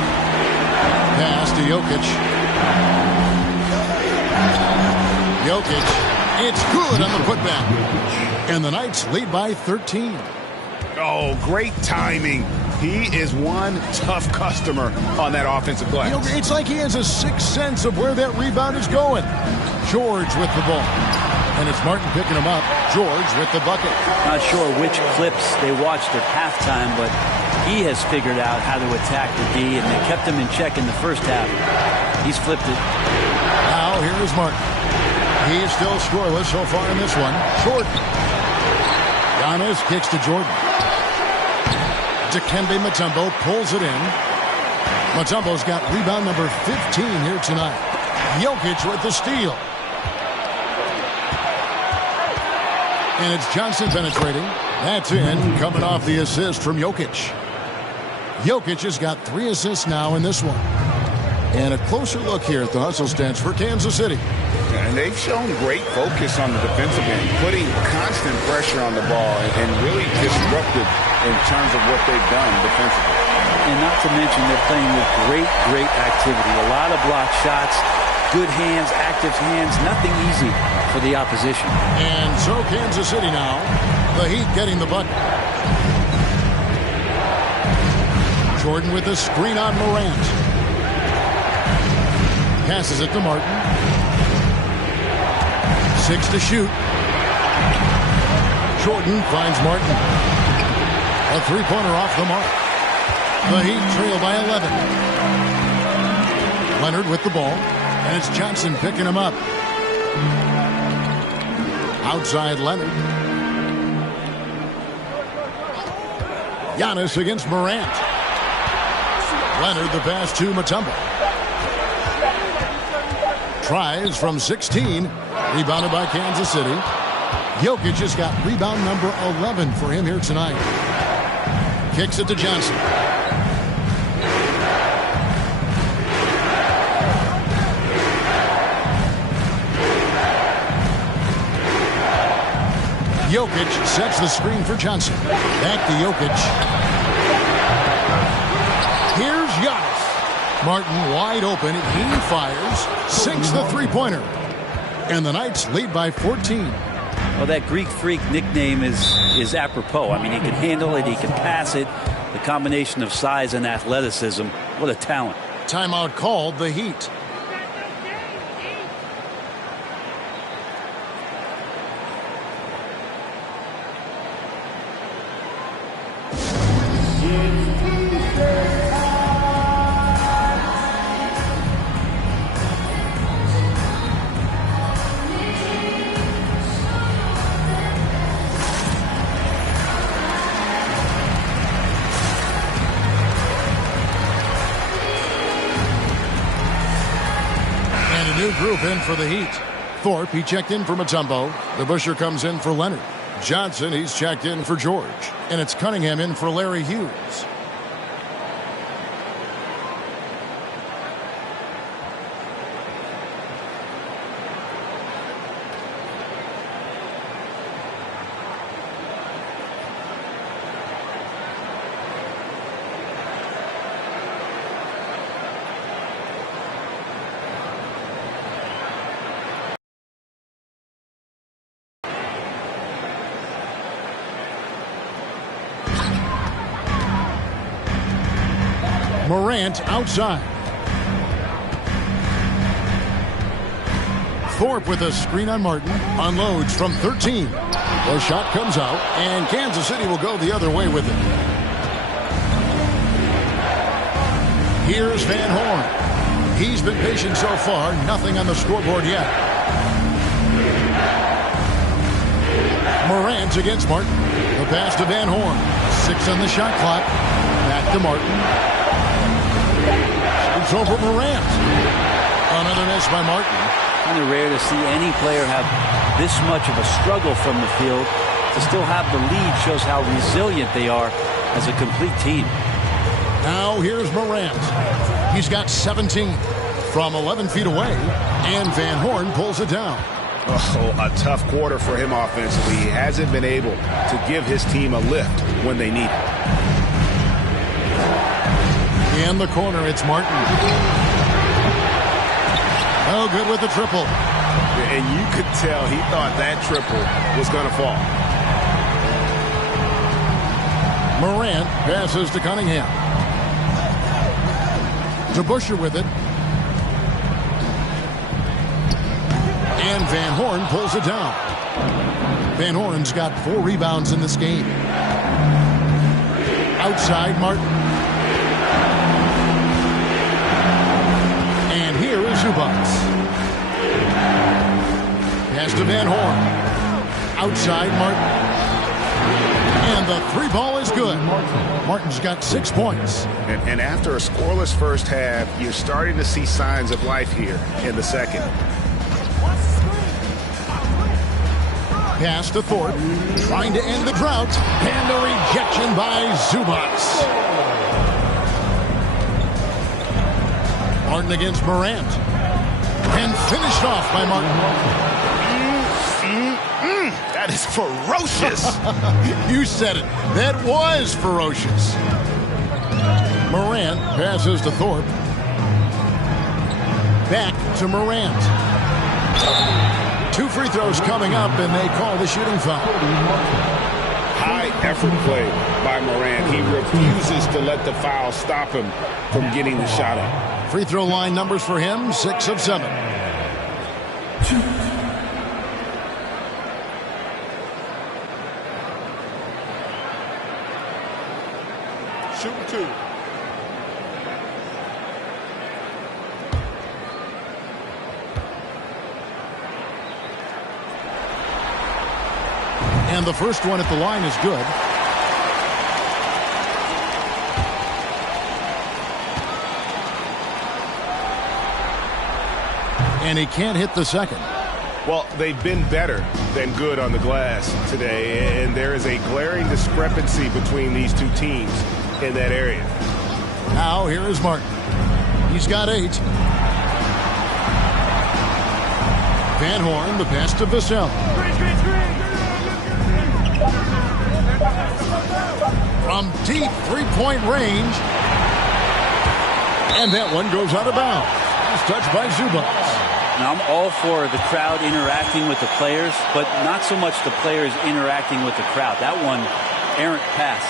Pass to Jokic. Jokic. It's good on the putback. And the Knights lead by 13. Oh, great timing. He is one tough customer on that offensive glass. You know, it's like he has a sixth sense of where that rebound is going. George with the ball. And it's Martin picking him up. George with the bucket. Not sure which clips they watched at halftime, but he has figured out how to attack the D, and they kept him in check in the first half. He's flipped it. Now here is Martin. He's still scoreless so far in this one. Jordan. Giannis kicks to Jordan. Dikembe Mutombo pulls it in. Mutombo's got rebound number 15 here tonight. Jokic with the steal. And it's Johnson penetrating. That's in, coming off the assist from Jokic. Jokic has got 3 assists now in this one. And a closer look here at the hustle stats for Kansas City. And they've shown great focus on the defensive end, putting constant pressure on the ball and really disruptive in terms of what they've done defensively. And not to mention they're playing with great activity. A lot of block shots, good hands, active hands, nothing easy for the opposition. And so Kansas City now, the Heat getting the bucket. Jordan with a screen on Morant. Passes it to Martin. 6 to shoot. Jordan finds Martin. A three-pointer off the mark. The Heat trail by 11. Leonard with the ball. And it's Johnson picking him up. Outside Leonard. Giannis against Morant. Leonard the pass to Mutombo. Tries from 16. Rebounded by Kansas City. Jokic has got rebound number 11 for him here tonight. Kicks it to Johnson. Jokic sets the screen for Johnson. Back to Jokic. Here's Giannis. Martin wide open. He fires. Sinks the three-pointer. And the Knights lead by 14. Well, that Greek Freak nickname is apropos. I mean, he can handle it. He can pass it. The combination of size and athleticism. What a talent. Timeout called the Heat. Group in for the Heat. Thorpe, he checked in for Mutombo. DeBusschere comes in for Leonard. Johnson, he's checked in for George. And it's Cunningham in for Larry Hughes. Morant outside. Thorpe with a screen on Martin. Unloads from 13. The shot comes out, and Kansas City will go the other way with it. Here's Van Horn. He's been patient so far. Nothing on the scoreboard yet. Morant against Martin. The pass to Van Horn. 6 on the shot clock. Back to Martin. It's over Morant. Another miss by Martin. Kind of rare to see any player have this much of a struggle from the field. To still have the lead shows how resilient they are as a complete team. Now here's Morant. He's got 17 from 11 feet away, and Van Horn pulls it down. Oh, a tough quarter for him offensively. He hasn't been able to give his team a lift when they need it. In the corner, it's Martin. Oh, good with the triple. And you could tell he thought that triple was going to fall. Morant passes to Cunningham. To Busher with it. And Van Horn pulls it down. Van Horn's got 4 rebounds in this game. Outside, Martin. And here is Zubac. Pass to Van Horn. Outside, Martin. And the 3 ball is good. Martin's got 6 points. And after a scoreless first half, you're starting to see signs of life here in the second. Pass to Thorpe, trying to end the drought, and a rejection by Zubac. Martin against Morant, and finished off by Martin. That is ferocious. You said it. That was ferocious. Morant passes to Thorpe. Back to Morant. 2 free throws coming up, and they call the shooting foul. High effort play by Morant. He refuses to let the foul stop him from getting the shot up. Free throw line numbers for him, 6 of 7. Shooting 2. And the first one at the line is good. And he can't hit the second. Well, they've been better than good on the glass today, and there is a glaring discrepancy between these two teams in that area. Now here is Martin. He's got 8. Van Horn, the pass to Vassell. From deep 3-point range. And that one goes out of bounds. It's touched by Zubac. Now, I'm all for the crowd interacting with the players, but not so much the players interacting with the crowd. That one, errant pass.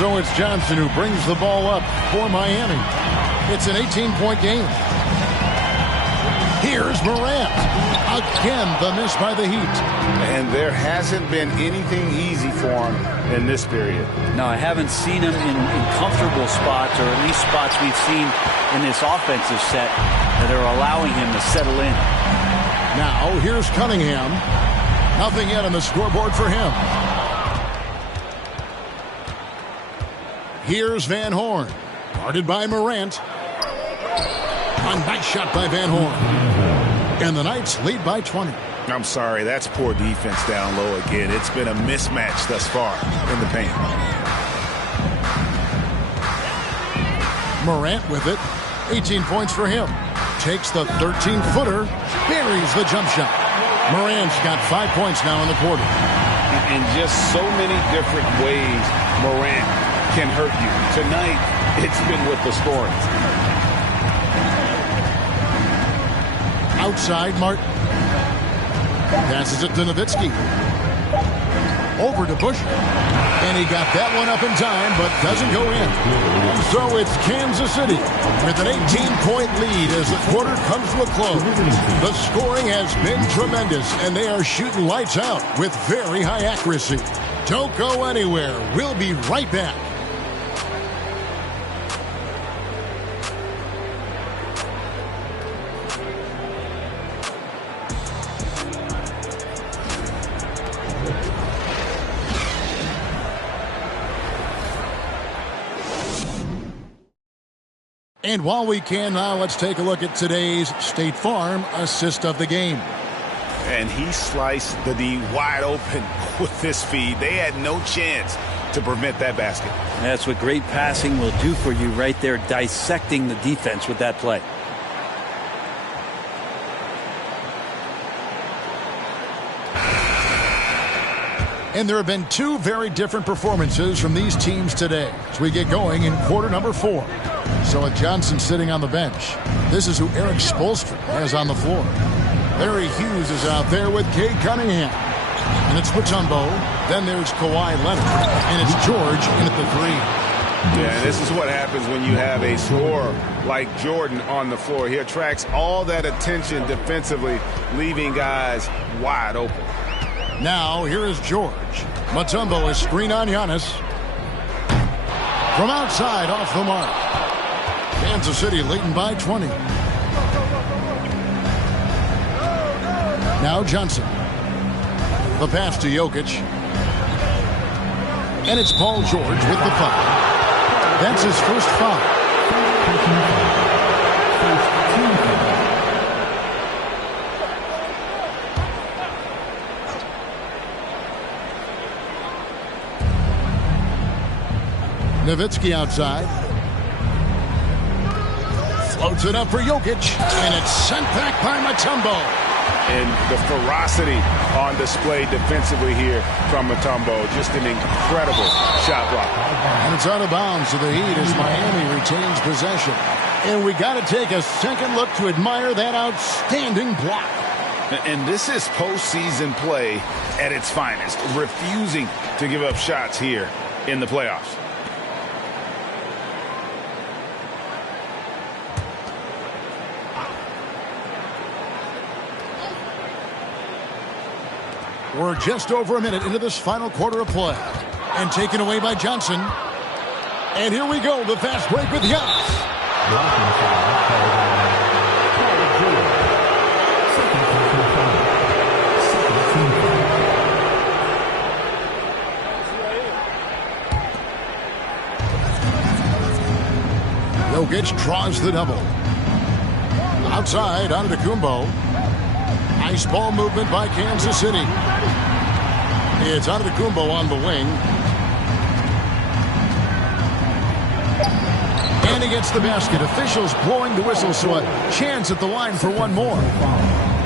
So it's Johnson who brings the ball up for Miami. It's an 18-point game. Here's Morant. Again, the miss by the Heat. And there hasn't been anything easy for him in this period. No, I haven't seen him in comfortable spots, or at least spots we've seen in this offensive set that are allowing him to settle in. Now, here's Cunningham. Nothing yet on the scoreboard for him. Here's Van Horn. Guarded by Morant. A nice shot by Van Horn. And the Knights lead by 20. I'm sorry, that's poor defense down low again. It's been a mismatch thus far in the paint. Morant with it. 18 points for him. Takes the 13-footer. Buries the jump shot. Morant's got 5 points now in the quarter. In just so many different ways, Morant can hurt you. Tonight, it's been with the scoring. Outside, Martin. Passes it to Nowitzki. over to Bush. And he got that one up in time, but doesn't go in. So it's Kansas City with an 18-point lead as the quarter comes to a close. The scoring has been tremendous, and they are shooting lights out with very high accuracy. Don't go anywhere. We'll be right back. And while we can now, let's take a look at today's State Farm assist of the game. And he sliced the D wide open with this feed. They had no chance to prevent that basket. That's what great passing will do for you right there, dissecting the defense with that play. And there have been two very different performances from these teams today as we get going in quarter number 4. So with Johnson sitting on the bench, this is who Eric Spoelstra has on the floor. Larry Hughes is out there with Cade Cunningham. And it's Mutombo. Then there's Kawhi Leonard. And it's George in at the 3. Yeah, this is what happens when you have a scorer like Jordan on the floor. He attracts all that attention defensively, leaving guys wide open. Now, here is George. Mutombo is screen on Giannis. From outside, off the mark. Kansas City leading by 20. Now Johnson. The pass to Jokic. And it's Paul George with the foul. That's his first foul. Nowitzki outside. Floats it up for Jokic. And it's sent back by Mutombo. And the ferocity on display defensively here from Mutombo. Just an incredible shot block. And it's out of bounds to the Heat as Miami retains possession. And we got to take a second look to admire that outstanding block. And this is postseason play at its finest. Refusing to give up shots here in the playoffs. We're just over a minute into this final quarter of play. And taken away by Johnson. And here we go, the fast break with Giannis. Jokic draws the double. Outside, Antetokounmpo. Nice ball movement by Kansas City. It's Antetokounmpo on the wing. And he gets the basket. Officials blowing the whistle, so a chance at the line for one more.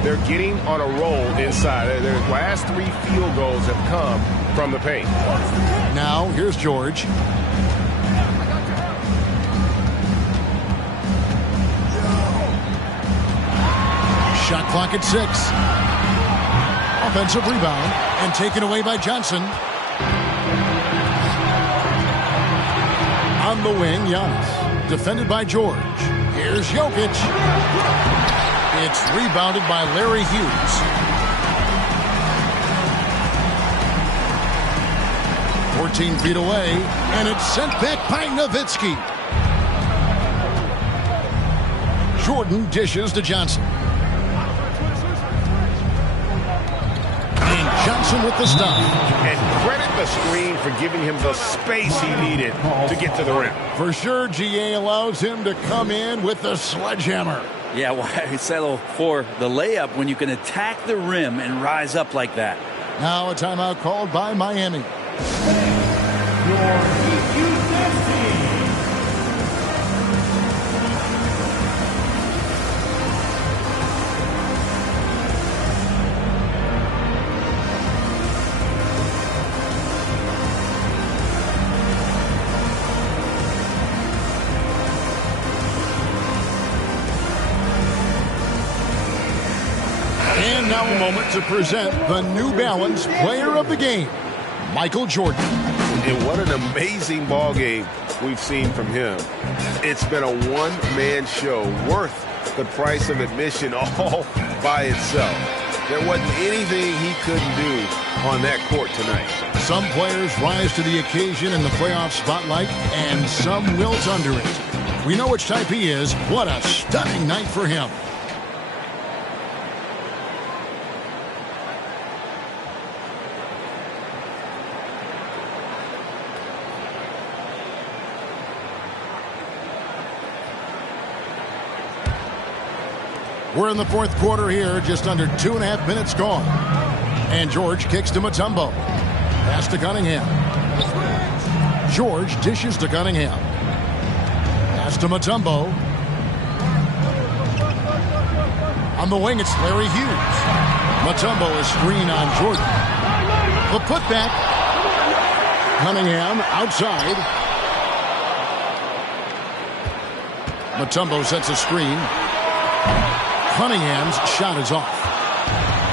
They're getting on a roll inside. Their last 3 field goals have come from the paint. Now, here's George. Shot clock at 6. Offensive rebound and taken away by Johnson. On the wing, Giannis. Defended by George. Here's Jokic. It's rebounded by Larry Hughes. 14 feet away, and it's sent back by Nowitzki. Jordan dishes to Johnson. Johnson with the stop. And credit the screen for giving him the space he needed to get to the rim. For sure, GA allows him to come in with the sledgehammer. Yeah, why settle for the layup when you can attack the rim and rise up like that? Now a timeout called by Miami. And now a moment to present the New Balance Player of the Game. Michael Jordan. And what an amazing ball game we've seen from him. It's been a one-man show worth the price of admission all by itself. There wasn't anything he couldn't do on that court tonight. Some players rise to the occasion in the playoff spotlight, and some wilt under it. We know which type he is. What a stunning night for him. We're in the fourth quarter here, just under 2.5 minutes gone. And George kicks to Mutombo. Pass to Cunningham. George dishes to Cunningham. Pass to Mutombo. On the wing, it's Larry Hughes. Mutombo is screen on Jordan. The putback. Cunningham outside. Mutombo sets a screen. Cunningham's shot is off.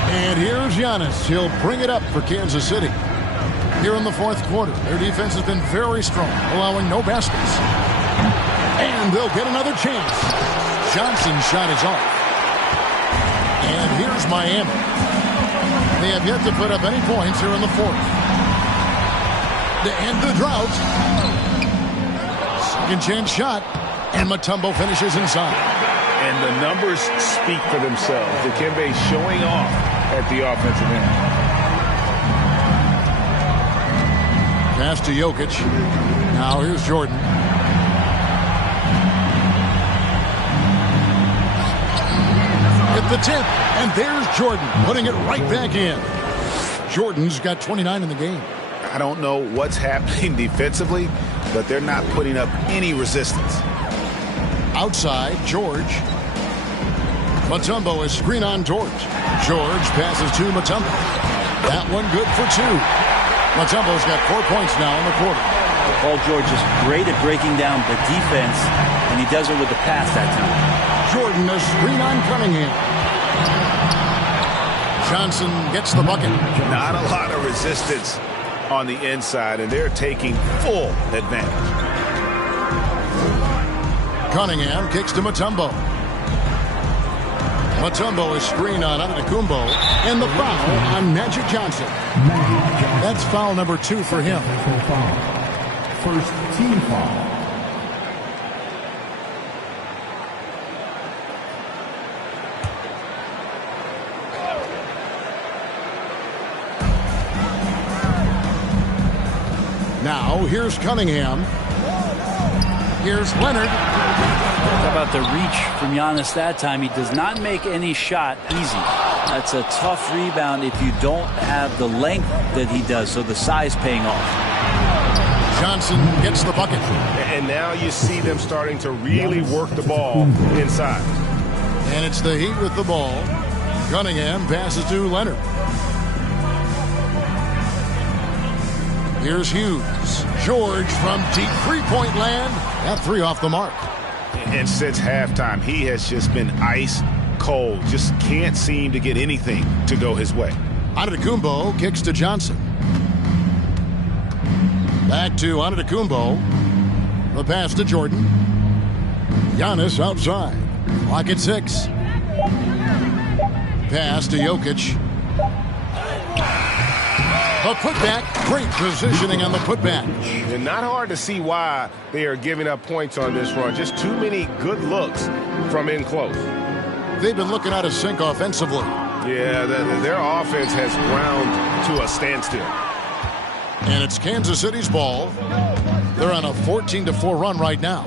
And here's Giannis. He'll bring it up for Kansas City. Here in the fourth quarter, their defense has been very strong, allowing no baskets. And they'll get another chance. Johnson's shot is off. And here's Miami. They have yet to put up any points here in the fourth. To end the drought. Second chance shot. And Mutombo finishes inside. And the numbers speak for themselves. Dikembe showing off at the offensive end. Pass to Jokic. Now here's Jordan. At the tip. And there's Jordan putting it right back in. Jordan's got 29 in the game. I don't know what's happening defensively, but they're not putting up any resistance. Outside, George. Mutombo is screen on George. George passes to Mutombo. That one good for two. Mutombo's got 4 points now in the quarter. Paul George is great at breaking down the defense, and he does it with the pass that time. Jordan is screen on Cunningham. Johnson gets the bucket. Not a lot of resistance on the inside, and they're taking full advantage. Cunningham kicks to Mutombo. Mutombo is screened on Antetokounmpo, and the foul on Magic Johnson. That's foul number 2 for him. First team foul. Now, here's Cunningham. Here's Leonard. How about the reach from Giannis that time? He does not make any shot easy. That's a tough rebound if you don't have the length that he does, so the size paying off. Johnson gets the bucket. And now you see them starting to really work the ball inside. And it's the Heat with the ball. Cunningham passes to Leonard. Here's Hughes. George from deep three-point land. That three off the mark. And since halftime, he has just been ice cold. Just can't seem to get anything to go his way. Antetokounmpo kicks to Johnson. Back to Antetokounmpo. The pass to Jordan. Giannis outside. Clock at 6. Pass to Jokic. A putback. Great positioning on the putback. And not hard to see why they are giving up points on this run. Just too many good looks from in close. They've been looking out of sync offensively. Yeah, their offense has ground to a standstill. And it's Kansas City's ball. They're on a 14-4 run right now.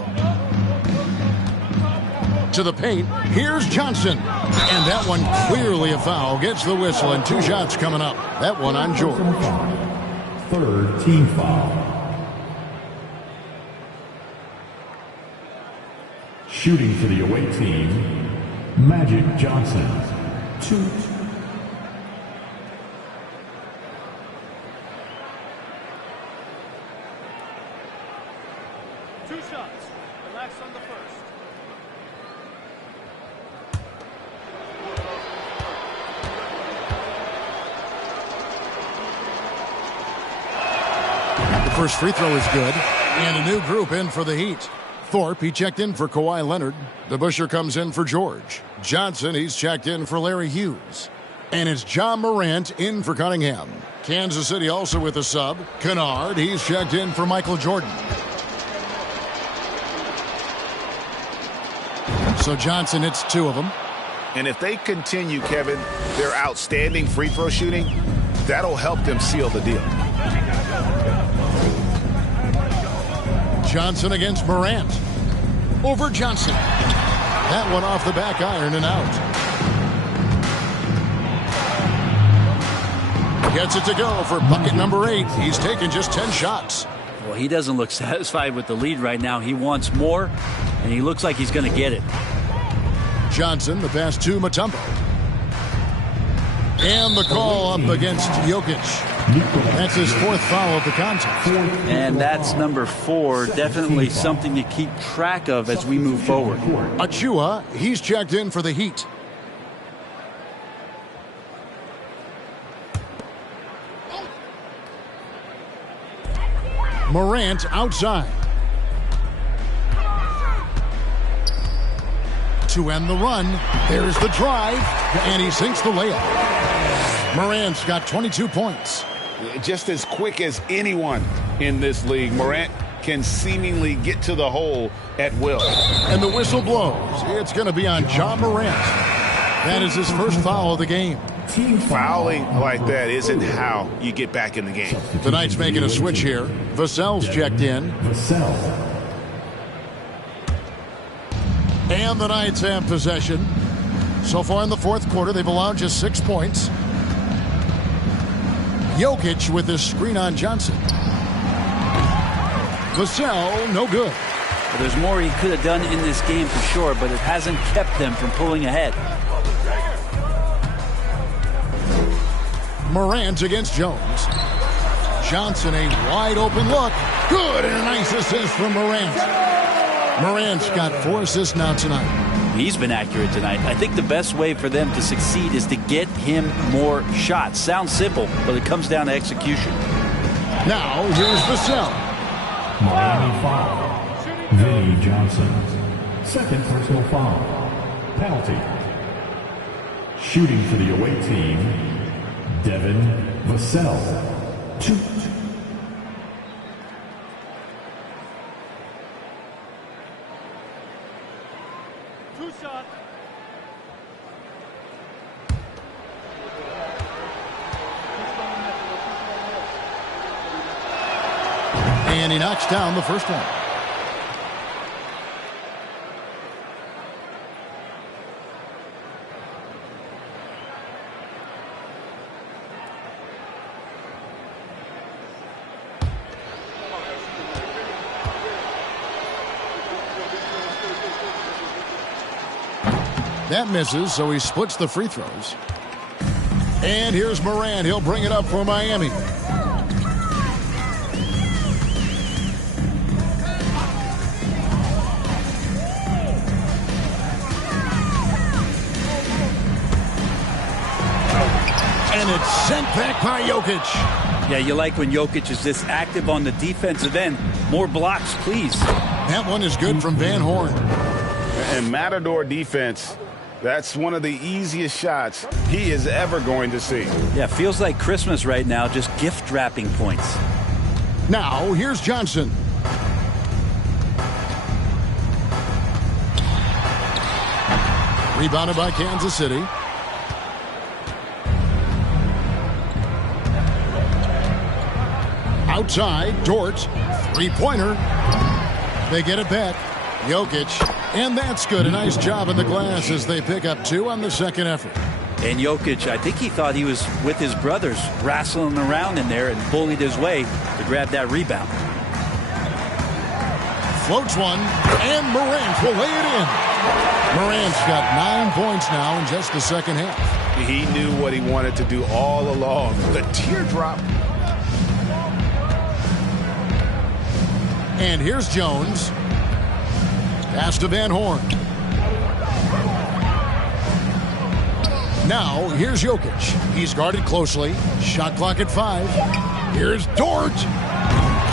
To the paint. Here's Johnson. And that one clearly a foul. Gets the whistle and 2 shots coming up. That one on George. Third team foul. Shooting for the away team, Magic Johnson. 2. Two shots. Relax on the first. first free throw is good. And a new group in for the Heat. Thorpe, he checked in for Kawhi Leonard. DeBusschere comes in for George. Johnson, he's checked in for Larry Hughes. And it's John Morant in for Cunningham. Kansas City also with a sub. Kennard, he's checked in for Michael Jordan. So Johnson hits 2 of them. And if they continue, Kevin, their outstanding free throw shooting, that'll help them seal the deal. Johnson against Morant. Over Johnson. That one off the back iron and out. Gets it to go for bucket number 8. He's taken just 10 shots. Well, he doesn't look satisfied with the lead right now. He wants more, and he looks like he's going to get it. Johnson, the pass to Mutombo. And the call up against Jokic. That's his 4th foul of the contest. And that's number 4. Definitely something to keep track of as we move forward. Achua, he's checked in for the Heat. Morant outside. To end the run, there's the drive, and he sinks the layup. Morant's got 22 points. Just as quick as anyone in this league, Morant can seemingly get to the hole at will. And the whistle blows. It's going to be on John Morant. That is his first foul of the game. Fouling like that isn't how you get back in the game. The Knights making a switch here. Vassell's checked in. And the Knights have possession. So far in the 4th quarter, they've allowed just 6 points. Jokic with his screen on Johnson. Vassell, no good. Well, there's more he could have done in this game for sure, but it hasn't kept them from pulling ahead. Morant against Jones. Johnson, a wide open look. Good, and a nice assist from Morant. Morant's got 4 assists now tonight. He's been accurate tonight. I think the best way for them to succeed is to get him more shots. Sounds simple, but it comes down to execution. Now, here's Vassell. Miami foul. Vinnie Johnson. 2nd personal foul. Penalty. Shooting for the away team, Devin Vassell. 2. And he knocks down the first one. That misses, so he splits the free throws. And here's Morant. He'll bring it up for Miami. And it's sent back by Jokic. Yeah, you like when Jokic is this active on the defensive end. More blocks, please. That one is good from Van Horn. And Matador defense, that's one of the easiest shots he is ever going to see. Yeah, feels like Christmas right now, just gift wrapping points. Now, here's Johnson. Rebounded by Kansas City. Outside, Dort, 3-pointer. They get it back. Jokic, and that's good. A nice job in the glass as they pick up 2 on the second effort. And Jokic, I think he thought he was with his brothers, wrestling around in there and bullied his way to grab that rebound. Floats one, and Morant will lay it in. Morant's got 9 points now in just the second half. He knew what he wanted to do all along. The teardrop. And here's Jones. Pass to Van Horn. Now, here's Jokic. He's guarded closely. Shot clock at 5. Here's Dort.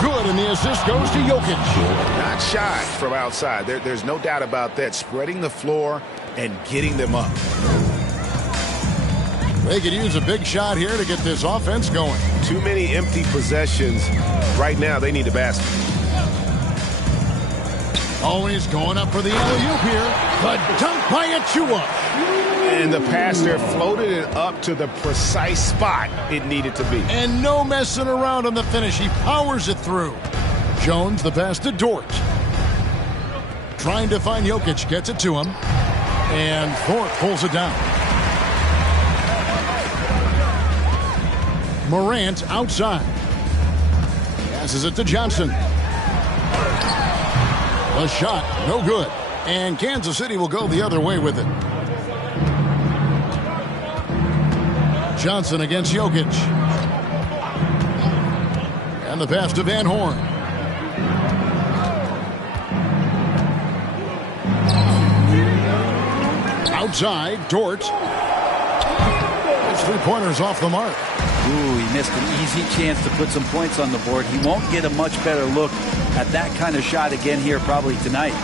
good, and the assist goes to Jokic. Not shy from outside. There's no doubt about that. Spreading the floor and getting them up. They could use a big shot here to get this offense going. Too many empty possessions. Right now, they need a basket. Always going up for the alley-oop here. The dunk by Achua. And the pass there floated it up to the precise spot it needed to be. And no messing around on the finish. He powers it through. Jones, the pass to Dort. Trying to find Jokic. Gets it to him. And Thorpe pulls it down. Morant outside. Passes it to Johnson. The shot, no good. And Kansas City will go the other way with it. Johnson against Jokic. And the pass to Van Horn. Outside, Dort. His three-pointers off the mark. Ooh, he missed an easy chance to put some points on the board. He won't get a much better look at that kind of shot again here probably tonight.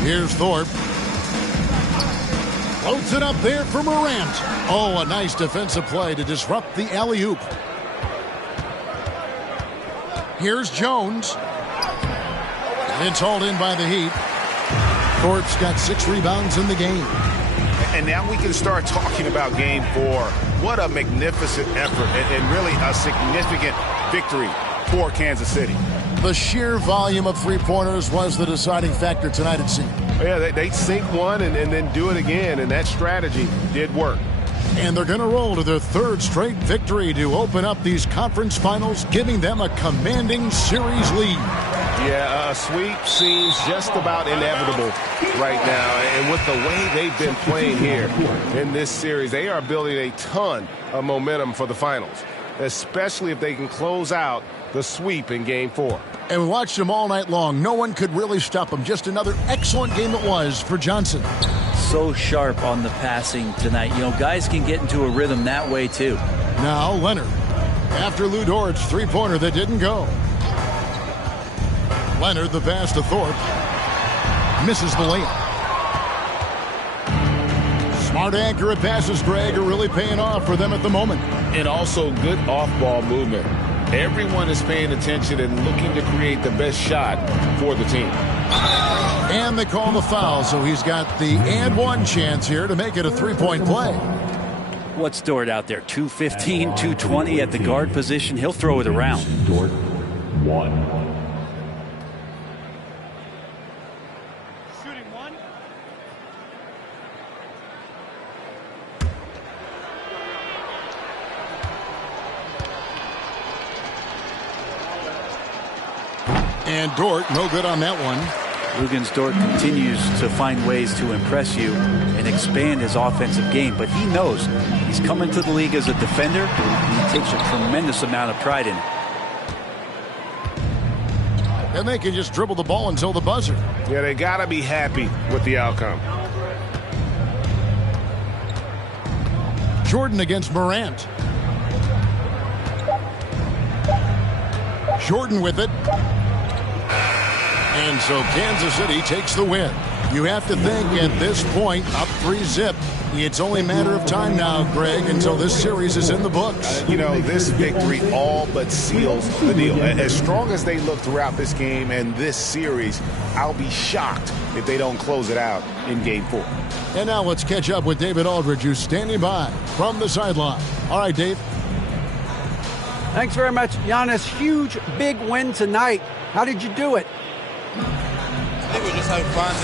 Here's Thorpe. Floats it up there for Morant. Oh, a nice defensive play to disrupt the alley-oop. Here's Jones. It's hauled in by the Heat. Thorpe's got 6 rebounds in the game. And now we can start talking about game 4. What a magnificent effort and really a significant victory for Kansas City. The sheer volume of three-pointers was the deciding factor tonight, it seemed. Yeah, they sink one and then do it again, and that strategy did work. And they're going to roll to their 3rd straight victory to open up these conference finals, giving them a commanding series lead. Yeah, a sweep seems just about inevitable right now. And with the way they've been playing here in this series, they are building a ton of momentum for the finals, especially if they can close out the sweep in game 4. And we watched them all night long. No one could really stop them. Just another excellent game it was for Johnson. So sharp on the passing tonight. You know, guys can get into a rhythm that way, too. Now Leonard. After Lou Dort's three-pointer that didn't go. Leonard, the pass to Thorpe. Misses the layup. Smart, accurate passes, Greg, are really paying off for them at the moment. And also good off-ball movement. Everyone is paying attention and looking to create the best shot for the team. And they call the foul, so he's got the and one chance here to make it a three-point play. What's Dort out there? 215, 220 at the guard position. He'll throw it around. Dort, 1. And Dort, no good on that one. Luguentz Dort continues to find ways to impress you and expand his offensive game, but he knows he's coming to the league as a defender, and he takes a tremendous amount of pride in it. And they can just dribble the ball until the buzzer. Yeah, they got to be happy with the outcome. Jordan against Morant. Jordan with it. And so Kansas City takes the win. You have to think at this point, up 3-zip. It's only a matter of time now, Greg, until this series is in the books. You know, this victory all but seals the deal. As strong as they look throughout this game and this series, I'll be shocked if they don't close it out in game 4. And now let's catch up with David Aldridge, who's standing by from the sideline. All right, Dave. Thanks very much, Giannis. Huge, big win tonight. How did you do it? I think we're just having fun.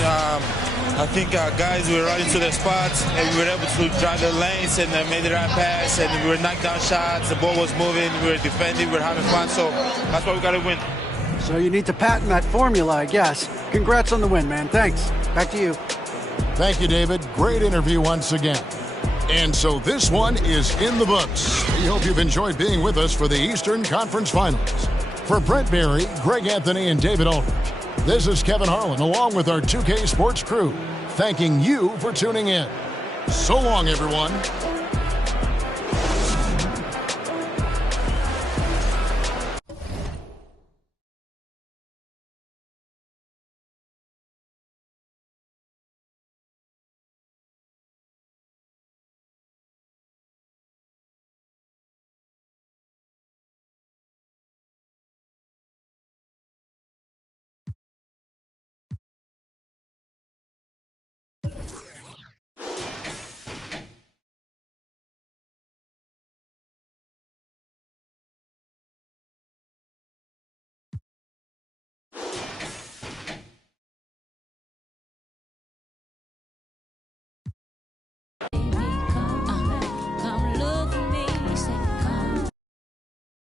I think our guys were running to their spots, and we were able to drive the lanes and made the right pass, and we were knocking down shots. The ball was moving. We were defending. We were having fun. So that's why we got to win. So you need to patent that formula, I guess. Congrats on the win, man. Thanks. Back to you. Thank you, David. Great interview once again. And so this one is in the books. We hope you've enjoyed being with us for the Eastern Conference Finals. For Brent Berry, Greg Anthony, and David Aldridge, this is Kevin Harlan, along with our 2K Sports crew, thanking you for tuning in. So long, everyone.